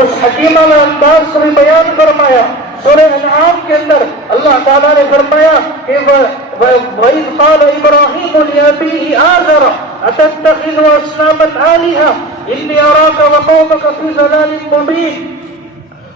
اس حکیمانہ انداز کو بھی بیان فرمایا۔ سورہ انعام کے اندر اللہ تعالیٰ نے فرمایا کہ وَإِذْ قَالَ إِبْرَاهِيمُ لِأَبِيهِ آزَرَ أَتَتَّخِذُ أَصْنَامًا آلِهَةً إِنِّي أَرَاكَ وَقَوْمَكَ فِي ضَلَالٍ مُّبِينٍ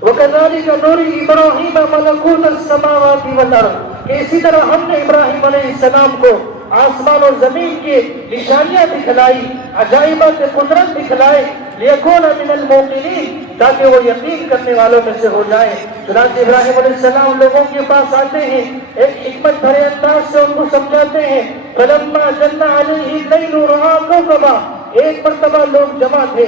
وَكَذَلِكَ نُرِي إِبْرَاهِيمَ مَلَكُوتَ السَّمَاوَاتِ وَالْأَرْضِ، کہ اسی طرح ہم نے ابراہیم علیہ السلام کو آسمان اور زمین کی نشانیاں دکھلائی، عجائبات قدرت دکھلائے، لِيَكُونَ مِنَ الْمُوقِنِينَ، تاکہ وہ یقین کرنے والوں میں سے ہو جائیں۔ چنانچہ ابراہیم علیہ السلام لوگوں کے پاس آتے ہیں، ایک حکمت بھرے انداز سے ان کو سمجھاتے ہیں۔ فَلَمَّا جَنَّ عَلَيْهِ اللَّيْلُ رَأَىٰ كَوْكَبًا، ایک مرتبہ لوگ جمع تھے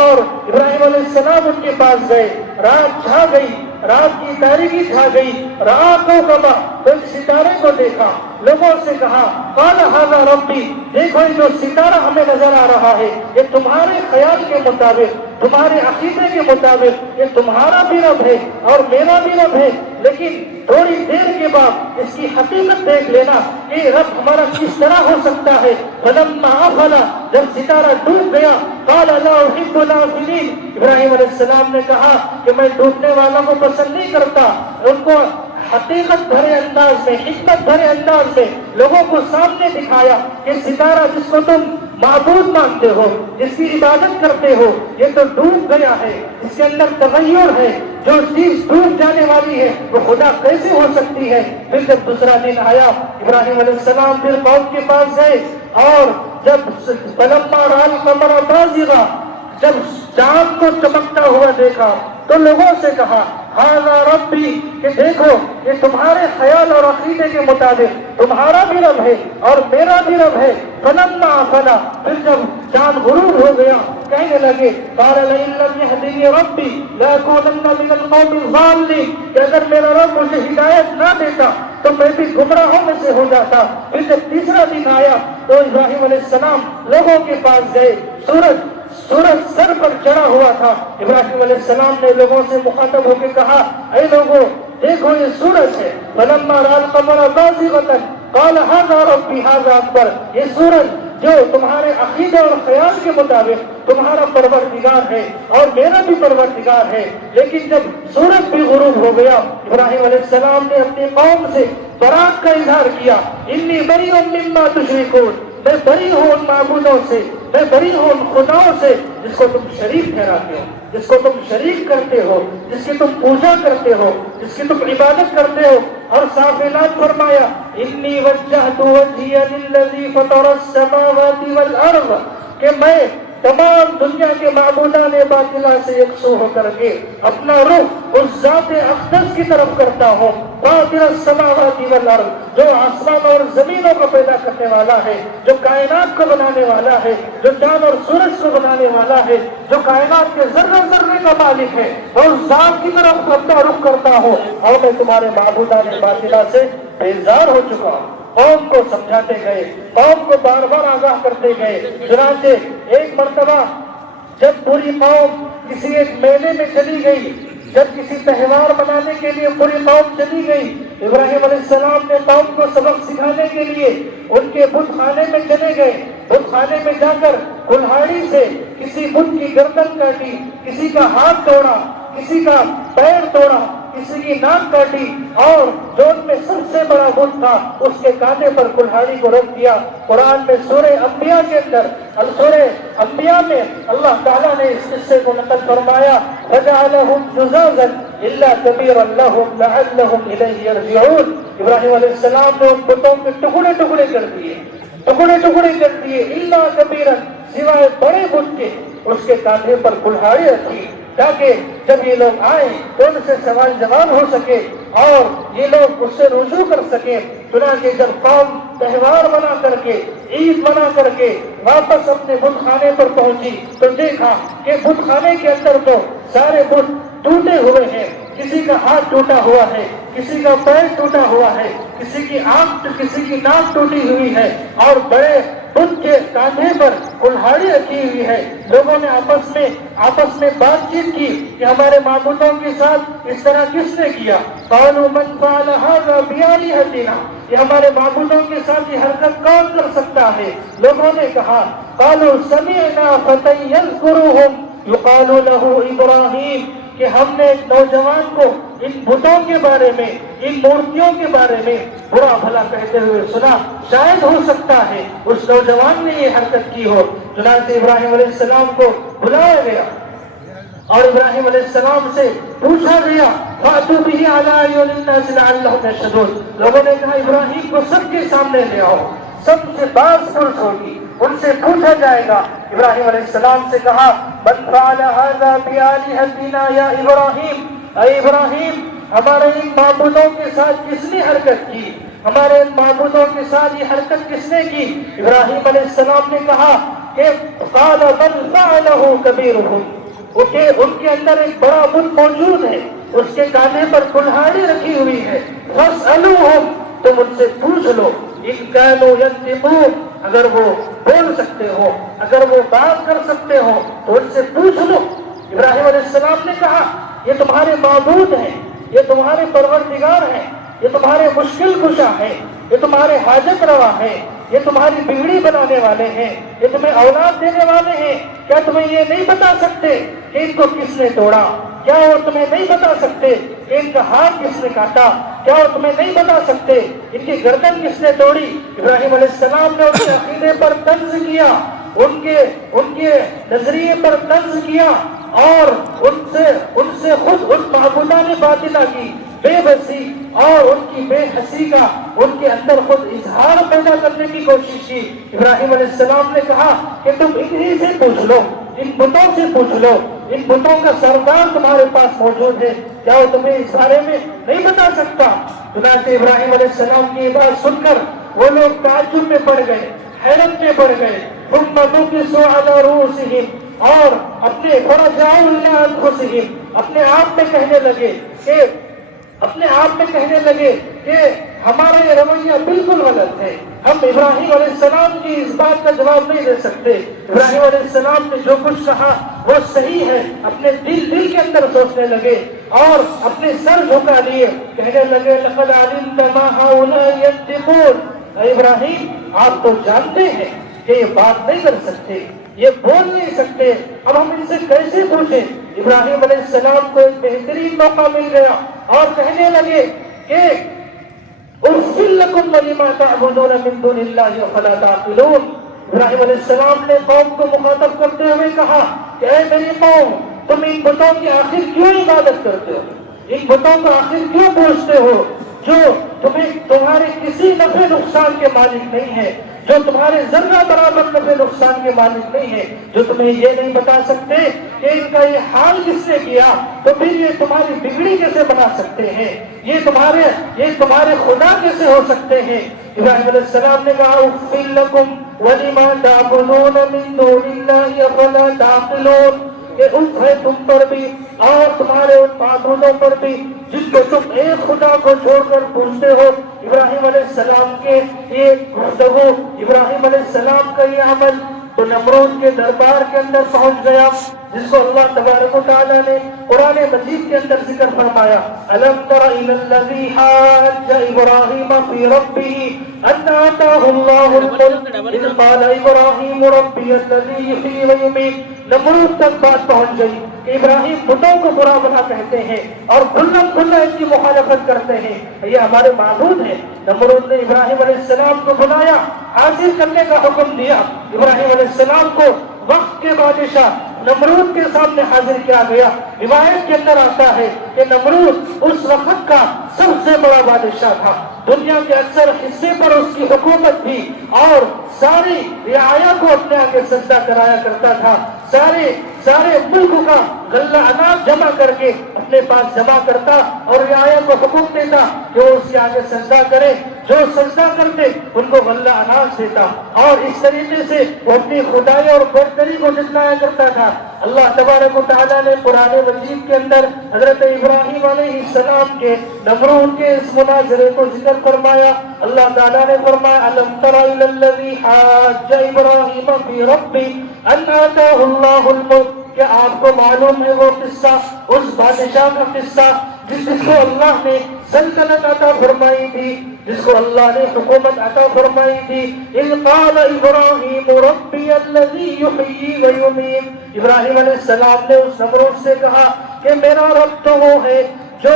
اور ابراہیم علیہ السلام ان کے پاس گئے، رات چھا گئی، رات کی تاریکی چھا گئی، رأیٰ کوکبا، ایک ستارے کو دیکھا، لوگوں سے کہا قال ھذا ربی، دیکھو یہ جو ستارہ ہمیں نظر آ رہا ہے یہ تمہارے خیال کے مطابق، تمہارے عقیدے کے مطابق یہ تمہارا بھی رب ہے اور میرا بھی رب ہے، لیکن تھوڑی دیر کے بعد اس کی حقیقت دیکھ لینا کہ رب ہمارا کس طرح ہو سکتا ہے۔ فلما افل، جب ستارہ ڈوب گیا، قال لا احب الافلین، ابراہیم علیہ السلام نے کہا کہ میں ڈوبنے والوں کو پسند نہیں کرتا۔ ان کو حقیقت بھرے انداز میں، حکمت بھرے انداز میں لوگوں کو سامنے دکھایا کہ ستارہ جس کو تم معبود مانتے ہو، جس کی عبادت کرتے ہو، یہ تو ڈوب گیا ہے، اس کے اندر تغیر ہے، جو چیز ڈوب جانے والی ہے وہ خدا کیسے ہو سکتی ہے۔ پھر جب دوسرا دن آیا، ابراہیم علیہ السلام پھر قوم کے پاس گئے اور جب فلما رأى القمر بازغا، جب چاند کو چمکتا ہوا دیکھا تو لوگوں سے کہا ھذا ربی، کہ دیکھو یہ تمہارے خیال اور عقیدے کے مطابق تمہارا بھی رب ہے اور میرا بھی رب ہے۔ فلما افلا، پھر جب چاند غروب ہو گیا کہنے لگے قال لئن لم يهدني ربي لأكونن من القوم الضالين، کہ اگر میرا رب مجھے ہدایت نہ دیتا تو میں بھی گمراہوں میں سے ہو جاتا۔ پھر جب تیسرا دن آیا تو ابراہیم علیہ السلام لوگوں کے پاس گئے، سورج سر پر چڑھا ہوا تھا۔ ابراہیم علیہ السلام نے لوگوں سے مخاطب ہو کے کہا اے لوگوں دیکھو یہ سورج ہے۔ فلما رأى القمر بازغا قال ھذا ربی ھذا اکبر، یہ سورج جو تمہارے عقیدے اور خیال کے مطابق تمہارا پروردگار ہے اور میرا بھی پروردگار ہے۔ لیکن جب سورج بھی غروب ہو گیا، ابراہیم علیہ السلام نے اپنی قوم سے برات کا اظہار کیا، انی بریء مما تشرکون، میں بری ہوں ان معبودوں سے، میں بری ہوں ان خداؤں سے جس کو تم شریک ٹھہراتے ہو، جس کو تم شریک کرتے ہو، جس کی تم پوجا کرتے ہو، جس کی تم عبادت کرتے ہو۔ اور صافات فرمایا انی وجہت وجہی للذی فطر السماوات والارض، کہ میں تمام دنیا کے معبودان باطلہ سے یکسو ہو کر کے اپنا رخ اس ذات اقدس کی طرف کرتا ہوں۔ فاطر السماوات والارض، جو آسمان اور زمینوں کو پیدا کرنے والا ہے، جو کائنات کو بنانے والا ہے، جو چاند اور سورج کو بنانے والا ہے، جو کائنات کے ذرے ذرے کا مالک ہے، اور اس ذات کی طرف اپنا رخ کرتا ہوں، اور میں تمہارے معبودان باطلہ سے بیزار ہو چکا ہوں۔ قوم کو سمجھاتے گئے، قوم کو بار بار آگاہ کرتے گئے۔ چنانچہ ایک مرتبہ جب پوری قوم کسی ایک میلے میں چلی گئی، جب کسی تہوار منانے کے لیے پوری قوم چلی گئی، ابراہیم علیہ السلام نے قوم کو سبق سکھانے کے لیے ان کے بت خانے میں چلے گئے۔ بت خانے میں جا کر کلہاڑی سے کسی بت کی گردن کاٹی، کسی کا ہاتھ توڑا، کسی کا پیر توڑا، کسی کی ناک کاٹی، اور جو ان میں سب سے بڑا بت تھا اس کے کانٹے پر کلہاڑی کو رکھ دیا۔ قرآن میں سورہ انبیاء کے اندر، سورہ انبیاء میں اللہ تعالیٰ نے اس قصے کو نقل فرمایا فَجَعَلَهُمْ جُذَاذًا إِلَّا كَبِيرًا لَهُمْ لَعَلَّهُمْ إِلَيْهِ يَرْجِعُونَ، ابراہیم علیہ السلام نے ان بتوں کے ٹکڑے ٹکڑے کر دیے، ٹکڑے ٹکڑے کر دیے، إِلَّا كَبِيرًا، سوائے بڑے بت کے، اس کے کانٹے پر کلہاڑی رکھی تاکہ جب یہ لوگ آئیں تو ان سے سوال جواب ہو سکے اور یہ لوگ اس سے رجوع کر سکیں۔ چنانچہ جب قوم تہوار بنا کر کے، عید بنا کر کے واپس اپنے بت خانے پر پہنچی تو دیکھا کہ بت خانے کے اندر تو سارے بت ٹوٹے ہوئے ہیں، کسی کا ہاتھ ٹوٹا ہوا ہے، کسی کا پیر ٹوٹا ہوا ہے، کسی کی آنکھ، کسی کی ناک ٹوٹی ہوئی ہے، اور بڑے بت کے کاندھے پر کلہاڑی رکھی ہوئی ہے۔ لوگوں نے آپس میں بات چیت کی کہ ہمارے معبودوں کے ساتھ اس طرح کس نے کیا؟ قالوا من فعل هذا بآلهتنا، کہ ہمارے معبودوں کے ساتھ یہ حرکت کون کر سکتا ہے؟ لوگوں نے کہا قالوا سمعنا فتى يذكرهم یقال لہ ابراہیم، کہ ہم نے ایک نوجوان کو ان بتوں کے بارے میں، ان مورتیوں کے بارے میں برا بھلا کہتے ہوئے سنا، شاید ہو سکتا ہے اس نوجوان نے یہ حرکت کی ہو۔ چنانچہ ابراہیم علیہ السلام کو بلایا گیا اور ابراہیم علیہ السلام سے پوچھا گیا فَأْتُوا بِهِ عَلَىٰ أَعْيُنِ النَّاسِ لَعَلَّهُمْ يَشْهَدُونَ، لوگوں نے کہا ابراہیم کو سب کے سامنے لے آؤ، سب سے باز پرس ہوگی، ان سے پوچھا جائے گا۔ ابراہیم علیہ السلام سے کہا مَنْ فَعَلَ هَذَا بِآلِهَتِنَا يَا إِبْرَاهِيمُ، اے ابراہیم ہمارے ان معبودوں کے ساتھ کس نے حرکت کی، ہمارے ان معبودوں کے ساتھ یہ حرکت کس نے کی؟ ابراہیم علیہ السلام نے کہا کہ قَالَ بَلْ فَعَلَهُ كَبِيرُهُمْ، ان کے اندر ایک بڑا بت موجود ہے، اس کے کانے پر کلہاڑی رکھی ہوئی ہے، فَاسْأَلُوهُمْ، تم ان سے پوچھ لو، إِن كَانُوا يَنطِقُونَ، اگر وہ بول سکتے ہو، اگر وہ بات کر سکتے ہو تو ان سے پوچھ لو۔ ابراہیم علیہ السلام نے کہا یہ تمہارے معبود ہیں، یہ تمہارے پروردگار ہیں، یہ تمہارے مشکل کشا ہیں، یہ تمہارے حاجت روا ہیں، یہ تمہاری بگڑی بنانے والے ہیں، یہ تمہیں اولاد دینے والے ہیں، کیا تمہیں یہ نہیں بتا سکتے کہ ان کو کس نے توڑا؟ کیا وہ تمہیں نہیں بتا سکتے کہ ان کا ہاتھ کس نے کاٹا؟ کیا وہ تمہیں نہیں بتا سکتے ان کی گردن کس نے توڑی؟ ابراہیم علیہ السلام نے ان کے عقیدے پر طنز کیا، ان کے نظریے پر طنز کیا، اور ان سے خود ان معبودان باطلہ کی بے بسی اور ان کی بے حسی کا ان کے اندر خود اظہار پیدا کرنے کی کوشش کی۔ ابراہیم علیہ السلام نے کہا کہ تم انہی سے پوچھ لو، ان بتوں سے پوچھ لو، ان بتوں کا سردار تمہارے پاس موجود ہے، کیا وہ تمہیں اس بارے میں نہیں بتا سکتا؟ چنانچہ ابراہیم علیہ السلام کی یہ بات سن کر وہ لوگ تعجب میں پڑ گئے، حیرت میں پڑ گئے، ثم نكسوا على رؤوسهم، اور اپنے فرجعوا الى انفسهم، اپنے آپ میں کہنے لگے کہ ہمارا یہ رویہ بالکل غلط ہے، ہم ابراہیم علیہ السلام کی اس بات کا جواب نہیں دے سکتے، ابراہیم علیہ السلام نے جو کچھ کہا وہ صحیح ہے، اپنے دل کے اندر سوچنے لگے اور اپنے سر جھکا لیے، کہنے لگے لقد علمت ما هؤلاء ينطقون، اے ابراہیم آپ تو جانتے ہیں کہ یہ بات نہیں کر سکتے، یہ بول نہیں سکتے، اب ہم ان سے کیسے پوچھیں؟ ابراہیم علیہ السلام کو ایک بہترین موقع مل گیا اور کہنے لگے کہ اُفٍّ لَكُمْ وَلِمَا تَعْبُدُونَ مِن دُونِ اللَّهِ أَفَلَا تَعْقِلُونَ۔ ابراہیم علیہ السلام نے قوم کو مخاطب کرتے ہوئے کہا کہ اے میری قوم، تم ان بتوں کی آخر کیوں عبادت کرتے ہو؟ ان بتوں کو آخر کیوں پوچھتے ہو جو تمہارے کسی نفع نقصان کے مالک نہیں ہے، جو تمہارے ذرہ برابر نفع نقصان کے مالک نہیں ہے، جو تمہیں یہ نہیں بتا سکتے کہ ان کا یہ حال کس نے کیا، تو پھر یہ تمہاری بگڑی کیسے بنا سکتے ہیں، یہ تمہارے خدا کیسے ہو سکتے ہیں؟ ابراہیم علیہ السلام نے کہا اُفٍّ لَكُمْ وَلِمَا تَعْبُدُونَ مِن دُونِ اللَّهِ أَفَلَا تَعْقِلُونَ، کہ اف ہے تم پر بھی اور تمہارے ان معبودوں پر بھی جن کو تم ایک خدا کو چھوڑ کر پوچھتے ہو۔ ابراہیم علیہ السلام کے یہ گفتگو، ابراہیم علیہ السلام کا یہ عمل تو نمرود کے دربار کے اندر پہنچ گیا، جس کو اللہ تبارک و تعالیٰ نے قرآن مجید کے اندر ذکر فرمایا أَلَمْ تَرَ إِلَى الَّذِي حَاجَّ إِبْرَاهِيمَ فِي رَبِّهِ أَنْ آتَاهُ اللَّهُ الْمُلْكَ إِذْ قَالَ إِبْرَاهِيمُ رَبِّيَ الَّذِي يُحْيِي وَيُمِيتُ۔ نمرود تک بات پہنچ گئی کہ ابراہیم بتوں کو برا بنا کہتے ہیں اور کھلا ان کی مخالفت کرتے ہیں، یہ ہمارے معبود ہیں۔ نمرود نے ابراہیم علیہ السلام کو بلایا، حاضر کرنے کا حکم دیا، ابراہیم علیہ السلام کو وقت کے بادشاہ نمرود کے سامنے حاضر کیا گیا۔ روایت کے اندر آتا ہے کہ نمرود اس وقت کا سب سے بڑا بادشاہ تھا، دنیا کے اکثر حصے پر اس کی حکومت تھی اور ساری رعایا کو اپنے آگے سجدہ کرایا کرتا تھا، سارے ملک کا غلہ اناج جمع کر کے اپنے پاس جمع کرتا اور رعایا کو حکم دیتا کہ وہ اس کے آگے سجدہ کرے، جو سجدہ کرتے ان کو غلہ اناج دیتا، اور اس طریقے سے وہ اپنی خدائی اور برتری کو جتلایا کرتا تھا۔ اللہ تبارک و تعالیٰ نے قرآن مجید کے اندر حضرت ابراہیم علیہ السلام کے نمرود کے اس مناظرے کو ذکر فرمایا۔ اللہ تعالیٰ نے فرمایا أَلَمْ تَرَ إِلَى الَّذِي حَاجَّ إِبْرَاهِيمَ فِي رَبِّهِ أَنْ آتَاهُ اللَّهُ الْمُلْكَ، کہ آپ کو معلوم ہے وہ قصہ، اس بادشاہ کا قصہ جس کو اللہ نے سلطنت عطا فرمائی تھی، جس کو اللہ نے حکومت عطا فرمائی تھی. اذ قال ابراہیم ربی الذی یحیی و یمیت. ابراہیم علیہ السلام نے اس نمرود سے کہا کہ میرا رب تو وہ ہے جو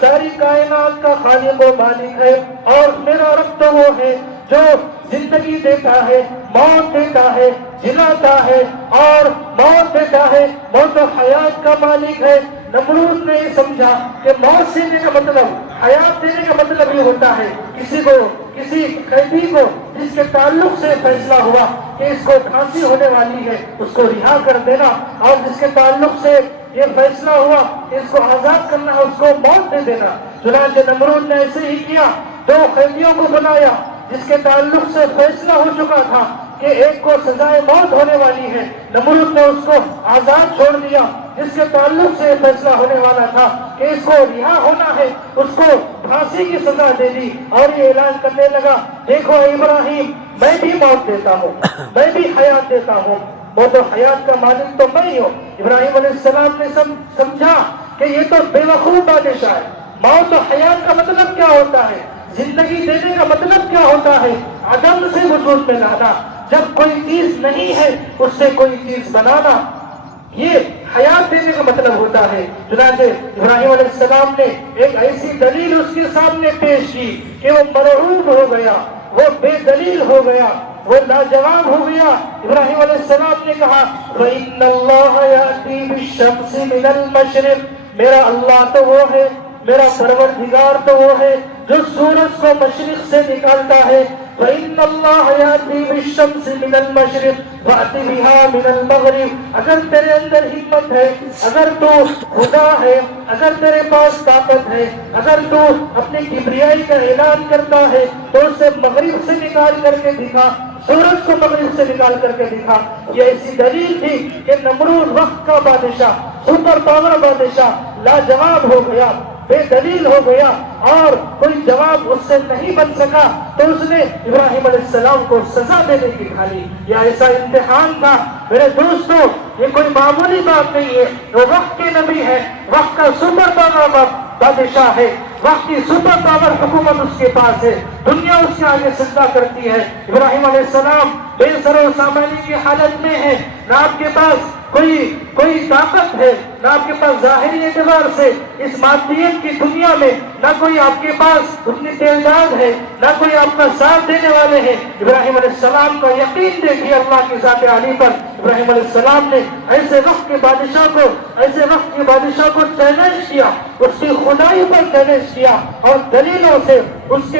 ساری کائنات کا خالق و مالک ہے، اور میرا رب تو وہ ہے جو زندگی دیتا ہے، موت دیتا ہے، جلاتا ہے اور موت دیتا ہے، موت و حیات کا مالک ہے. نمرود نے یہ سمجھا کہ موت دینے کا مطلب، حیات دینے کا مطلب یہ ہوتا ہے کسی قیدی کو جس کے تعلق سے فیصلہ ہوا کہ اس کو پھانسی ہونے والی ہے اس کو رہا کر دینا، اور جس کے تعلق سے یہ فیصلہ ہوا کہ اس کو آزاد کرنا ہے اس کو موت دے دینا. چنانچہ نمرود نے ایسے ہی کیا، 2 قیدیوں کو بنایا جس کے تعلق سے فیصلہ ہو چکا تھا کہ ایک کو سزائے موت ہونے والی ہے. نمرود نے اس کو آزاد چھوڑ دیا جس کے تعلق سے فیصلہ ہونے والا تھا کہ اس کو رہا ہونا ہے، اس کو پھانسی کی سزا دے دی، اور یہ اعلان کرنے لگا دیکھو ابراہیم میں بھی موت دیتا ہوں، میں بھی حیات دیتا ہوں، موت و حیات کا مالک تو میں ہی ہوں. ابراہیم علیہ السلام نے سمجھا کہ یہ تو بے وقوف بادشاہ ہے. موت و حیات کا مطلب کیا ہوتا ہے، زندگی دینے کا مطلب کیا ہوتا ہے، عدم سے وجود میں لانا. جب کوئی چیز نہیں ہے اس سے کوئی چیز بنانا، یہ حیات دینے کا مطلب ہوتا ہے. چنانچہ ابراہیم علیہ السلام نے ایک ایسی دلیل اس کے سامنے پیش کی کہ وہ مرعوب ہو گیا، وہ بے دلیل ہو گیا، وہ لاجواب ہو گیا. ابراہیم علیہ السلام نے کہا وَإِنَّ اللَّهَ يَأْتِي بِالشَّمْسِ مِنَ الْمَشْرِقِ. میرا اللہ تو وہ ہے، میرا پروردگار تو وہ ہے جو سورج کو مشرق سے نکالتا ہے. وَإِنَّ اللَّهَ يَأْتِي بِالشَّمْسِ مِنَ الْمَشْرِقِ وَأْتِ بِهَا مِنَ الْمَغْرِبِ. اگر تیرے اندر ہمت ہے، اگر تو خدا ہے، اگر تیرے پاس طاقت ہے، اگر تو اپنی کبریائی کا اعلان کرتا ہے تو اسے مغرب سے نکال کر کے دکھا، سورج کو مغرب سے نکال کر کے دکھا. یہ ایسی دلیل تھی کہ نمرود وقت کا بادشاہ، سپر پاور بادشاہ لاجواب ہو گیا، بے دلیل ہو گیا، اور کوئی جواب اس سے نہیں بن سکا تو اس نے ابراہیم علیہ السلام کو سزا دینے کی ڈھالی. یہ ایسا امتحان تھا میرے دوستو، یہ کوئی معمولی بات نہیں ہے. وہ وقت کے نبی ہے، وقت کا سپر پاور بادشاہ ہے، وقت کی سپر پاور حکومت اس کے پاس ہے، دنیا اس کے آگے سجدہ کرتی ہے. ابراہیم علیہ السلام بے سر و سامانی کی حالت میں ہے، نہ آپ کے پاس کوئی طاقت ہے، نہ آپ کے پاس ظاہری اعتبار سے اس مادیت کی دنیا میں نہ کوئی آپ کے پاس اتنی تعداد ہے، نہ کوئی آپ کا ساتھ دینے والے ہیں. ابراہیم علیہ السلام کا یقین دیکھیے اللہ کی ذات عالی پر. ابراہیم علیہ السلام نے ایسے وقت کے بادشاہ کو چیلنج کیا، اس کی خدائی پر چیلنج کیا، اور دلیلوں سے اس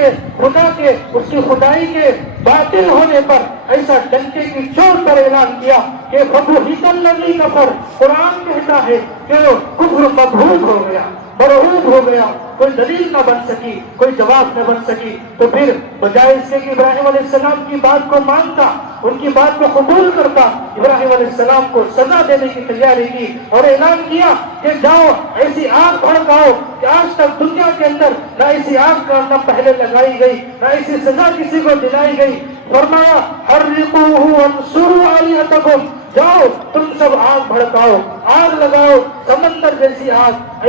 کی خدائی کے باطل ہونے پر ایسا ڈنکے کی چوٹ پر اعلان کیا کہ فَبُهِتَ الَّذِي كَفَرَ. قرآن کہتا ہے کہ وہ کفر مبہوت ہو گیا، مرعوب ہو گیا، کوئی دلیل نہ بن سکی، کوئی جواب نہ بن سکی. تو پھر بجائے اس کے کہ ابراہیم علیہ السلام کی بات کو مانتا، ان کی بات کو قبول کرتا، ابراہیم علیہ السلام کو سزا دینے کی تیاری کی اور اعلان کیا کہ جاؤ ایسی آگ بھڑکاؤ کہ آج تک دنیا کے اندر نہ ایسی آگ کا نہ پہلے لگائی گئی، نہ ایسی سزا کسی کو دلائی گئی. فرمایا حرقوہ وانصروا آلہتکم، جاؤ تم سب آگ بھڑکاؤ، آگ لگاؤ، سمندر جیسی آگ.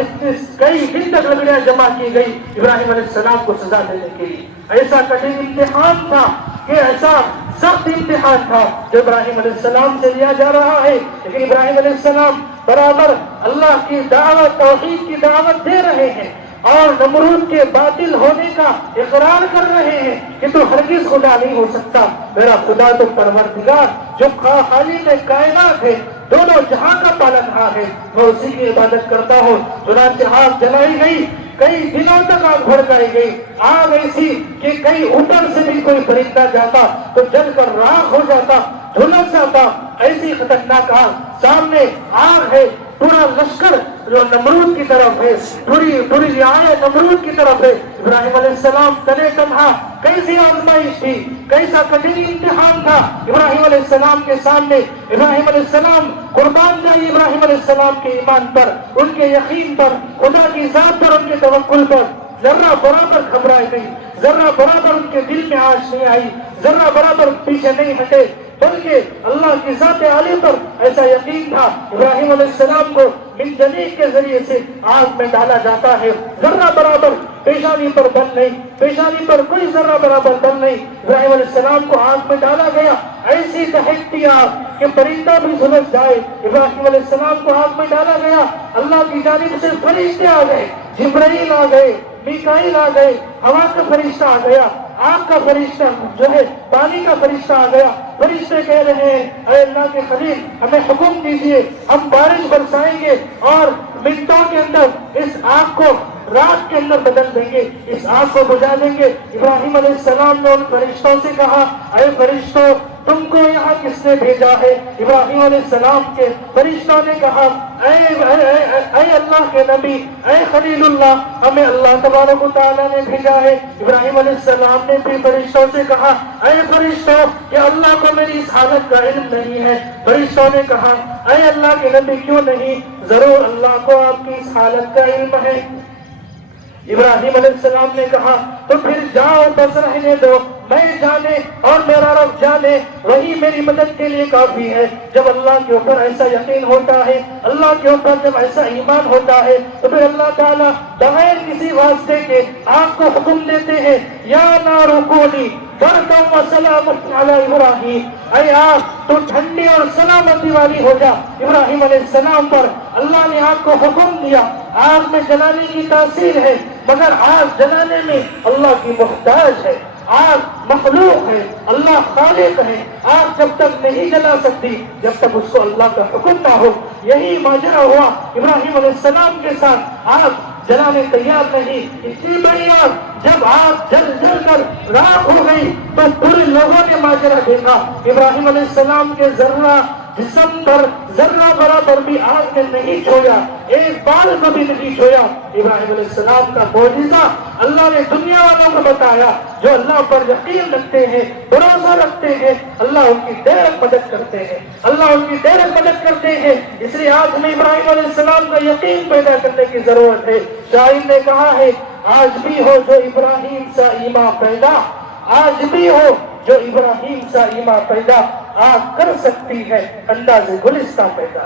کئی دن تک لکڑیاں جمع کی گئی ابراہیم علیہ السلام کو سزا دینے کے لیے. ایسا کٹھن امتحان تھا کہ ایسا سخت امتحان تھا جو ابراہیم علیہ السلام سے لیا جا رہا ہے. لیکن ابراہیم علیہ السلام برابر اللہ کی دعوت، توحید کی دعوت دے رہے ہیں اور نمرود کے باطل ہونے کا اقرار کر رہے ہیں کہ تو ہرگز خدا نہیں ہو سکتا. میرا خدا تو پروردگار جو خالق کائنات ہے، دونوں جہاں کا پالنہار ہے، میں اسی کی عبادت کرتا ہوں. چنانچہ آگ جلائی گئی، کئی دنوں تک آگ بھڑکائی گئی. آگ ایسی کہ کئی اوپر سے بھی کوئی پرندہ جاتا تو جل کر راکھ ہو جاتا، جھلس جاتا. ایسی خطرناک آگ، سامنے آگ ہے، پورا لشکر جو نمرود کی طرف ہے، پوری رعایا نمرود کی طرف ہے. ابراہیم علیہ السلام تنے تنہا. کیسی آزمائش تھی، کیسا کٹھن امتحان تھا ابراہیم علیہ السلام کے سامنے. ابراہیم علیہ السلام قربان جائے ابراہیم علیہ السلام کے ایمان پر، ان کے یقین پر، خدا کی ذات پر، ان کے توکل پر ذرہ برابر گھبرائے نہیں، ذرہ برابر ان کے دل میں آج نہیں آئی، ذرہ برابر پیچھے نہیں ہٹے. بلکہ اللہ کی ذات عالی پر ایسا یقین تھا۔ ابراہیم علیہ السلام کو منجنیق کے ذریعے سے آگ میں ڈالا جاتا ہے، ذرہ برابر پیشانی پر بل نہیں، پیشانی پر کوئی ذرہ برابر بل نہیں۔ ابراہیم علیہ السلام کو آگ میں ڈالا گیا، ایسی دہکتی آگ کہ پرندہ بھی سلجھ جائے۔ ابراہیم علیہ السلام کو آگ میں ڈالا گیا، اللہ کی جانب سے فرشتے آ گئے، جبرائیل آ گئے، میکائیل آ گئے، ہوا کا فرشتہ آ گیا، آگ کا فرشتہ جو ہے پانی کا فرشتہ آ گیا۔ فرشتے کہہ رہے ہیں اے اللہ کے خلیل ہمیں حکم دیجئے، ہم بارش برسائیں گے اور منٹوں کے اندر اس آگ کو رات کے اندر بدل دیں گے، اس آگ کو بجھا دیں گے۔ ابراہیم علیہ السلام نے ان فرشتوں سے کہا اے فرشتوں تم کو یہاں کس نے بھیجا ہے؟ ابراہیم علیہ السلام کے فرشتوں نے کہا اے اللہ کے نبی، اے خلیل اللہ، ہمیں اللہ تبارک و تعالیٰ نے بھیجا ہے۔ ابراہیم علیہ السلام نے بھی فرشتوں سے کہا اے فرشتوں کہ اللہ کو میری اس حالت کا علم نہیں ہے۔ فرشتوں نے کہا اے اللہ کے نبی کیوں نہیں؟ ضرور اللہ کو آپ کی اس حالت کا علم ہے۔ ابراہیم علیہ السلام نے کہا تو پھر جاؤ بس رہنے دو، میں جانے اور میرا رب جانے، وہی میری مدد کے لیے کافی ہے۔ جب اللہ کے اوپر ایسا یقین ہوتا ہے، اللہ کے اوپر جب ایسا ایمان ہوتا ہے تو پھر اللہ تعالیٰ بغیر کسی واسطے کے آگ کو حکم دیتے ہیں یا نار کونی بردا و سلام علی ابراہیم، اے آگ تو ٹھنڈی اور سلامتی والی ہو جا ابراہیم علیہ السلام پر۔ اللہ نے آگ کو حکم دیا، آگ میں جلانے کی تاثیر ہے مگر آگ جلانے میں اللہ کی محتاج ہے، آگ مخلوق ہے، اللہ خالق ہے۔ آگ جب تک نہیں جلا سکتی جب تک اس کو اللہ کا حکم نہ ہو۔ یہی ماجرا ہوا ابراہیم علیہ السلام کے ساتھ، آگ جلانے تیار نہیں، اتنی بڑی آگ جب آگ جل جل کر راکھ ہو گئی تو پورے لوگوں نے ماجرا دیکھا۔ ابراہیم علیہ السلام کے ذرہ جسم پر ذرہ برابر بھی آگ نے نہیں چھویا، ایک بال کو بھی نہیں چھویا۔ ابراہیم علیہ السلام کا معجزہ اللہ نے دنیا والوں کو بتایا، جو اللہ پر یقین رکھتے ہیں، بھروسہ رکھتے ہیں، اللہ ان کی ڈیرک مدد کرتے ہیں، اللہ ان کی ڈیرک مدد کرتے ہیں۔ اس لیے آج ہمیں ابراہیم علیہ السلام کا یقین پیدا کرنے کی ضرورت ہے۔ شاعر نے کہا ہے آج بھی ہو جو ابراہیم سا ایمان پیدا، آج بھی ہو جو ابراہیم سا ایمان پیدا، آگ کر سکتی ہے انداز گلستہ پیدا۔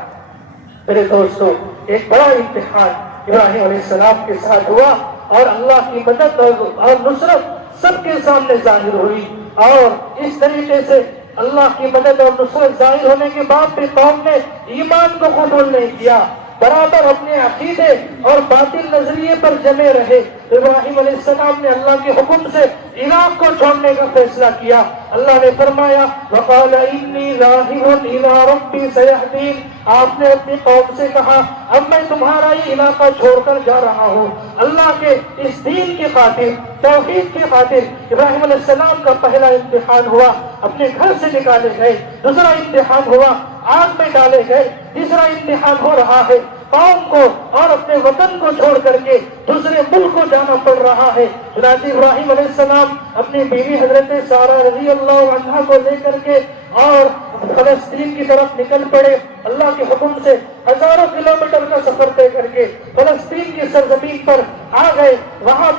میرے دوستو ایک بڑا امتحان ابراہیم علیہ السلام کے ساتھ ہوا اور اللہ کی مدد اور نصرت سب کے سامنے ظاہر ہوئی، اور اس طریقے سے اللہ کی مدد اور نصرت ظاہر ہونے کے بعد بھی قوم نے ایمان کو قبول نہیں کیا، برابر اپنے عقیدے اور باطل نظریے پر جمے رہے۔ ابراہیم علیہ السلام نے اللہ کے حکم سے عراق کو چھوڑنے کا فیصلہ کیا۔ اللہ نے فرمایا وَقَالَ إِنِّي ذَاهِبٌ إِلَىٰ رَبِّي سَيَهْدِينِ، آپ نے اپنی قوم سے کہا اب میں تمہارا یہ علاقہ چھوڑ کر جا رہا ہوں اللہ کے اس دین کی خاطر، توحید کی خاطر۔ ابراہیم علیہ السلام کا پہلا امتحان ہوا، اپنے گھر سے نکالے گئے، دوسرا امتحان ہوا آگ میں ڈالے گئے، تیسرا امتحان ہو رہا ہے قوم کو اور اپنے وطن کو چھوڑ کر کے دوسرے ملک کو جانا پڑ رہا ہے۔ چنانچہ ابراہیم علیہ السلام اپنی بیوی حضرت سارہ رضی اللہ عنہا کو لے کر کے اور فلسطین کی طرف نکل پڑے۔ اللہ کے حکم سے ہزاروں کلومیٹر کا سفر طے کر کے فلسطین کی سرزمین پر آ گئے۔ وہاں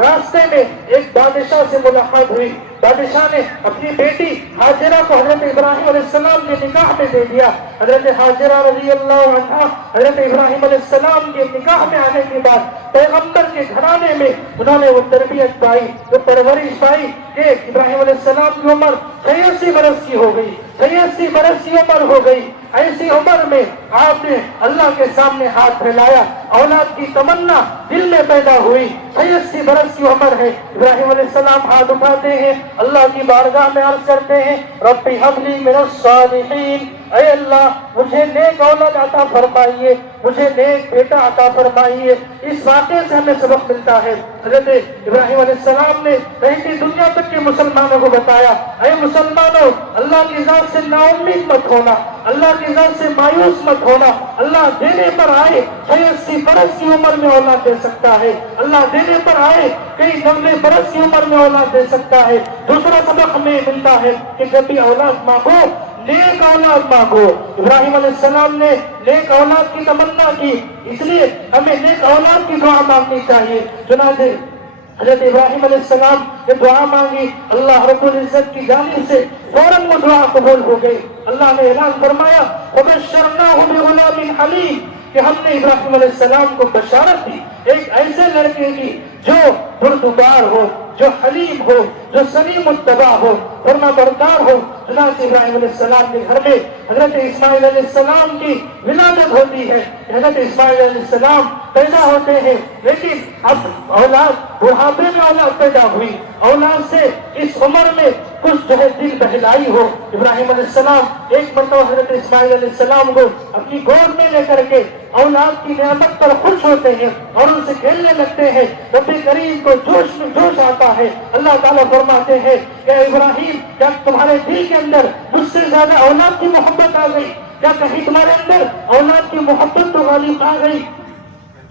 راستے میں ایک بادشاہ سے ملاقات ہوئی۔ بادشاہ نے اپنی بیٹی ہاجرہ کو حضرت ابراہیم علیہ السلام کے نکاح میں دے دیا۔ حضرت ہاجرہ رضی اللہ عنہا حضرت ابراہیم علیہ السلام کے نکاح میں آنے کے بعد پیغمبر کے گھرانے میں انہوں نے وہ تربیت پائی، وہ پرورش پائی کہ ابراہیم علیہ السلام کی عمر 83 برس کی ہو گئی، 83 برس کی عمر ہو گئی۔ ایسی عمر میں آپ نے اللہ کے سامنے ہاتھ پھیلایا، اولاد کی تمنا دل میں پیدا ہوئی۔ 83 برس کی عمر ہے، ابراہیم علیہ السلام ہاتھ اٹھاتے ہیں، اللہ کی بارگاہ میں عرض کرتے ہیں رب ہب لی من الصالحین، اے اللہ مجھے نیک اولاد عطا فرمائیے، مجھے نیک بیٹا عطا فرمائیے۔ اس واقعے سے ہمیں سبق ملتا ہے۔ حضرت ابراہیم علیہ السلام نے رہتی دنیا تک کے مسلمانوں کو بتایا اے مسلمانوں اللہ کی ذات سے نا امید مت ہونا، اللہ کی ذات سے مایوس مت ہونا۔ اللہ دینے پر آئے 86 برس کی عمر میں اولاد دے سکتا ہے، اللہ دینے پر آئے کئی 90 برس کی عمر میں اولاد دے سکتا ہے۔ دوسرا سبق ہمیں ملتا ہے کہ جب بھی اولاد مانگو نیک اولاد مانگو۔ ابراہیم علیہ السلام نے نیک اولاد کی تمنا کی، اس لیے ہمیں نیک اولاد کی دعا مانگنی چاہیے۔ چنانچہ حضرت ابراہیم علیہ السلام نے دعا مانگی، اللہ رب العزت کی جانب سے فوراً وہ دعا قبول ہو گئی۔ اللہ نے اعلان فرمایا وَبَشَّرْنَاهُ بِغُلَامٍ حَلِيمٍ کہ ہم نے ابراہیم علیہ السلام کو بشارت دی ایک ایسے لڑکے کی جو بردبار ہو، جو حلیم ہو، جو سلیم الطبع ہو، فرما بردار ہو۔ چنانچہ ابراہیم علیہ السلام کے گھر میں حضرت اسماعیل علیہ السلام کی ولادت ہوتی ہے۔ حضرت اسماعیل علیہ السلام پیدا ہوتے ہیں، لیکن اب اولاد بڑھاپے میں اولاد پیدا ہوئی، اولاد سے اس عمر میں کچھ جو ہے دل بہلائی ہو۔ ابراہیم علیہ السلام ایک مرتبہ حضرت اسماعیل علیہ السلام کو اپنی گود میں لے کر کے اولاد کی نعمت پر خوش ہوتے ہیں اور ان سے کھیلنے لگتے ہیں۔ رب کریم کو جوش میں جوش آتا ہے۔ اللہ تعالیٰ فرماتے ہیں کہ ابراہیم کیا تمہارے دل کے اندر مجھ سے زیادہ اولاد کی محبت آ گئی؟ کیا کہیں تمہارے اندر اولاد کی محبت تو غالب آ گئی؟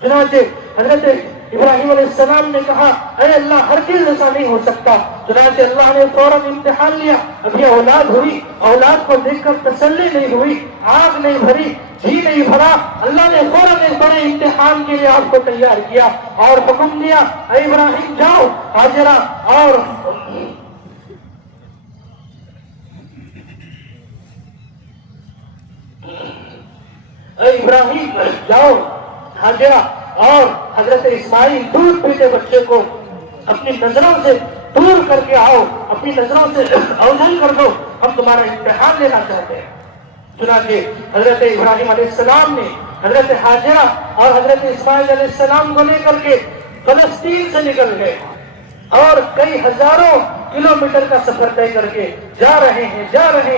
چنانچہ حضرت ابراہیم علیہ السلام نے کہا اے اللہ ہرگز ایسا نہیں ہو سکتا۔ چنانچہ اللہ نے فوراً امتحان لیا، اب یہ اولاد ہوئی، اولاد کو دیکھ کر تسلی نہیں ہوئی، آگ نہیں بھری، جی نہیں بھرا۔ اللہ نے فوراً ایک بڑے امتحان کے لیے آپ کو تیار کیا اور حکم دیا اے ابراہیم جاؤ ہاجرہ اور اے ابراہیم جاؤ ہاجرہ اور حضرت اسماعیل دودھ پیتے بچے کو اپنی نظروں سے دور کر کے آؤ، اپنی نظروں سے اوجھل کر دو، ہم تمہارا امتحان لینا چاہتے ہیں۔ چنانچہ حضرت ابراہیم علیہ السلام نے حضرت ہاجرہ اور حضرت اسماعیل علیہ السلام کو لے کر کے فلسطین سے نکل گئے اور کئی ہزاروں کلومیٹر کا سفر طے کر کے جا رہے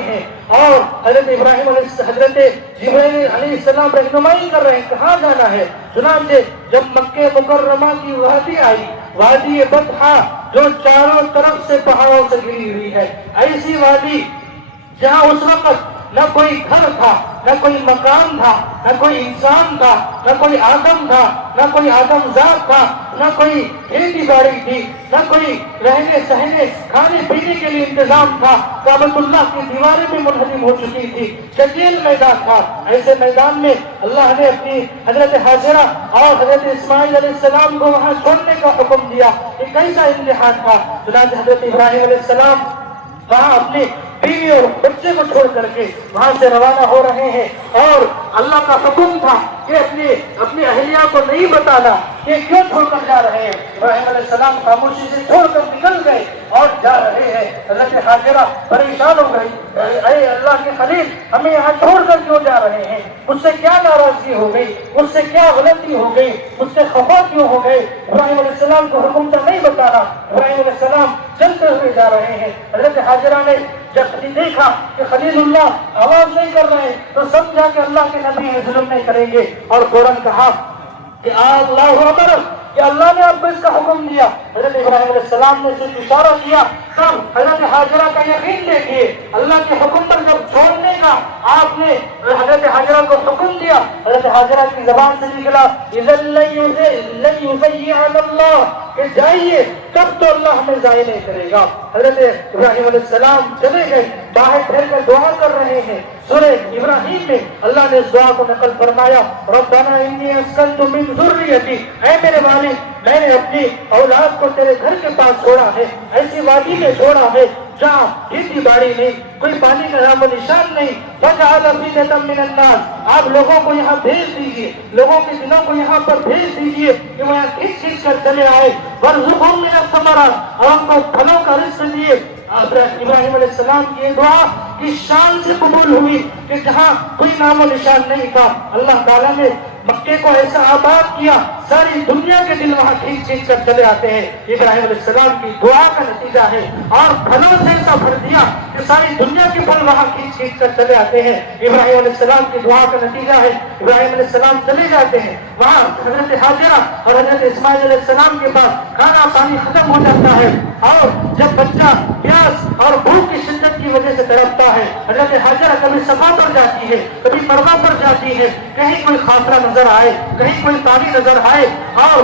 ہیں اور حضرت ابراہیم حضرت جبرائیل علیہ السلام رہنمائی کر رہے ہیں کہاں جانا ہے۔ چنانچہ جب مکہ مکرمہ کی وادی آئی، وادی بطحا جو چاروں طرف سے پہاڑوں سے گھری ہوئی ہے، ایسی وادی جہاں اس وقت نہ کوئی گھر تھا، نہ کوئی مکان تھا، نہ کوئی انسان تھا، نہ کوئی آدم تھا، نہ کوئی آدم ذات تھا، نہ کوئی کھیتی باڑی تھی، نہ کوئی رہنے سہنے کھانے پینے کے لیے انتظام تھا۔ کعبۃ اللہ کی دیواریں بھی منہدم ہو چکی تھی، چکیل میدان تھا۔ ایسے میدان میں اللہ نے اپنی حضرت ہاجرہ اور حضرت اسماعیل علیہ السلام کو وہاں چھوڑنے کا حکم دیا۔ ایک ایسا امتحان تھا۔ چنانچہ حضرت ابراہیم علیہ السلام وہاں اپنی بیوی اور بچے کو چھوڑ کر کے وہاں سے روانہ ہو رہے ہیں اور اللہ کا حکم تھا کہ اپنی اہلیہ کو نہیں بتانا کہ کیوں چھوڑ کر جا رہے ہیں۔ ابراہیم علیہ السلام خاموشی سے چھوڑ کر نکل گئے اور جا رہے ہیں۔ حضرت ہاجرہ پریشان ہو گئی، اے اللہ کے خلیل ہمیں یہاں چھوڑ کر کیوں جا رہے ہیں؟ مجھ سے کیا ناراضگی ہو گئی، مجھ سے کیا غلطی ہو گئی، مجھ سے خفا کیوں ہو گئے؟ ابراہیم علیہ السلام کو حکم تھا نہیں بتانا۔ ابراہیم علیہ السلام چلتے ہوئے جا رہے ہیں۔ حضرت ہاجرہ نے جب دیکھا کہ خلیل اللہ آواز نہیں کر رہے تو سمجھا کہ اللہ کے نبی ظلم نہیں کریں گے اور فوراً کہا کہ اللہ اکبر کہ اللہ نے آپ کو اس کا حکم دیا۔ حضرت ابراہیم علیہ السلام نے صرف اشارہ کیا، تب حضرت ہاجرہ کا یقین دیکھیے، اللہ کے حکم پر جب چھوڑنے کا آپ نے حضرت ہاجرہ کو حکم دیا، حضرت ہاجرہ کی زبان سے نکلا لن یضیعنا اللہ کہ جائیے تب تو اللہ ہمیں ضائع نہیں کرے گا۔ حضرت ابراہیم علیہ السلام چلے گئے، باہر پھر کر دعا کر رہے ہیں۔ سورہ ابراہیم میں اللہ نے اس دعا کو نقل فرمایا ربنا انی اسکنت من ذریتی، اے میرے والد میں نے اپنی اولاد کو تیرے گھر کے پاس چھوڑا ہے، ایسی وادی میں چھوڑا ہے جہاں کھیتی باڑی نہیں، کوئی پانی کا نام و نشان نہیں۔ فجعل افئدة من الناس، آپ لوگوں کو یہاں بھیج دیجیے، لوگوں کے دلوں کو یہاں پر بھیج دیجیے کہ وہ یہاں کھینچ کر چلے آئے، وارزقھم من الثمرات، اور ان کو پھلوں کا رزق دیے۔ ابراہیم علیہ السلام کی یہ دعا کی شان سے قبول ہوئی کہ جہاں کوئی نام و نشان نہیں تھا، اللہ تعالیٰ نے مکے کو ایسا آباد کیا، ساری دنیا کے دل وہاں کھینچ کر چلے آتے ہیں۔ ابراہیم علیہ السلام کی دعا کا نتیجہ ہے، اور پھلوں سے ایسا بھر دیا کہ ساری دنیا کے پھل وہاں کھینچ کر چلے آتے ہیں۔ ابراہیم علیہ السلام کی دعا کا نتیجہ ہے ابراہیم علیہ السلام چلے جاتے ہیں، وہاں حضرت ہاجرہ اور حضرت اسماعیل علیہ السلام کے پاس کھانا پانی ختم ہو جاتا ہے، اور جب بچہ پیاس اور بھوک کی شدت کی وجہ سے تڑپتا ہے، حضرت ہاجرہ کبھی صفا پر جاتی ہے، کبھی مروہ پر جاتی ہے، کہیں کوئی خاصرہ نظر آئے، کہیں کوئی پانی نظر آئے، اور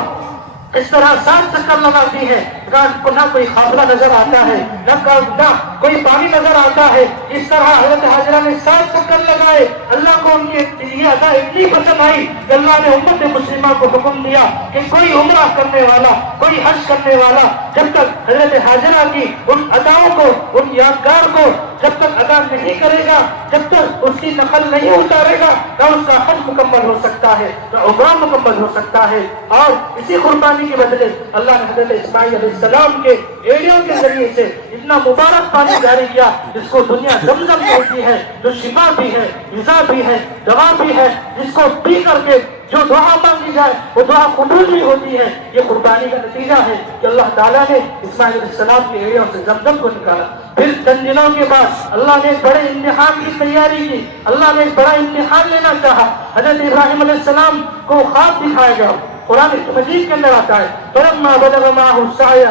اس طرح 7 چکر لگاتی ہے، نہ کوئی قافلہ نظر آتا ہے، نہ کوئی پانی نظر آتا ہے۔ اس طرح حضرت حاجرہ نے 7 چکر لگائے۔ اللہ کو ان کی یہ ادا اتنی پسند آئی کہ اللہ نے امت مسلمہ کو حکم دیا کہ کوئی عمرہ کرنے والا، کوئی حج کرنے والا جب تک حضرت حاجرہ کی ان اداؤں کو، ان یادگار کو جب تک ادا نہیں کرے گا، جب تک اس کی نقل نہیں اتارے گا، نہ اس کا حج مکمل ہو سکتا ہے، نہ عمرہ مکمل ہو سکتا ہے۔ اور اسی قربانی کے بدلے اللہ نے حضرت اسماعیل علیہ السلام کے ایڑیوں کے ذریعے سے اتنا مبارک پانی جاری کیا جس کو دنیا زمزم کہتی ہے، جو شفا بھی ہے، غذا بھی ہے، دوا بھی ہے، جس کو پی کر کے جو دعا مانگی جائے وہ دعا قبول بھی ہوتی ہے۔ یہ قربانی کا نتیجہ ہے کہ اللہ تعالیٰ نے اسماعیل علیہ السلام کے ایڑیوں سے زمزم کو نکالا۔ پھر چند دنوں کے بعد اللہ نے ایک بڑے امتحان کی تیاری کی، اللہ نے ایک بڑا امتحان لینا چاہا۔ حضرت ابراہیم علیہ السلام کو خواب دکھایا گیا، قرآن مجید کے اندر آتا ہے فَلَمَّا بَلَغَ مَعَهُ السَّعْيَ،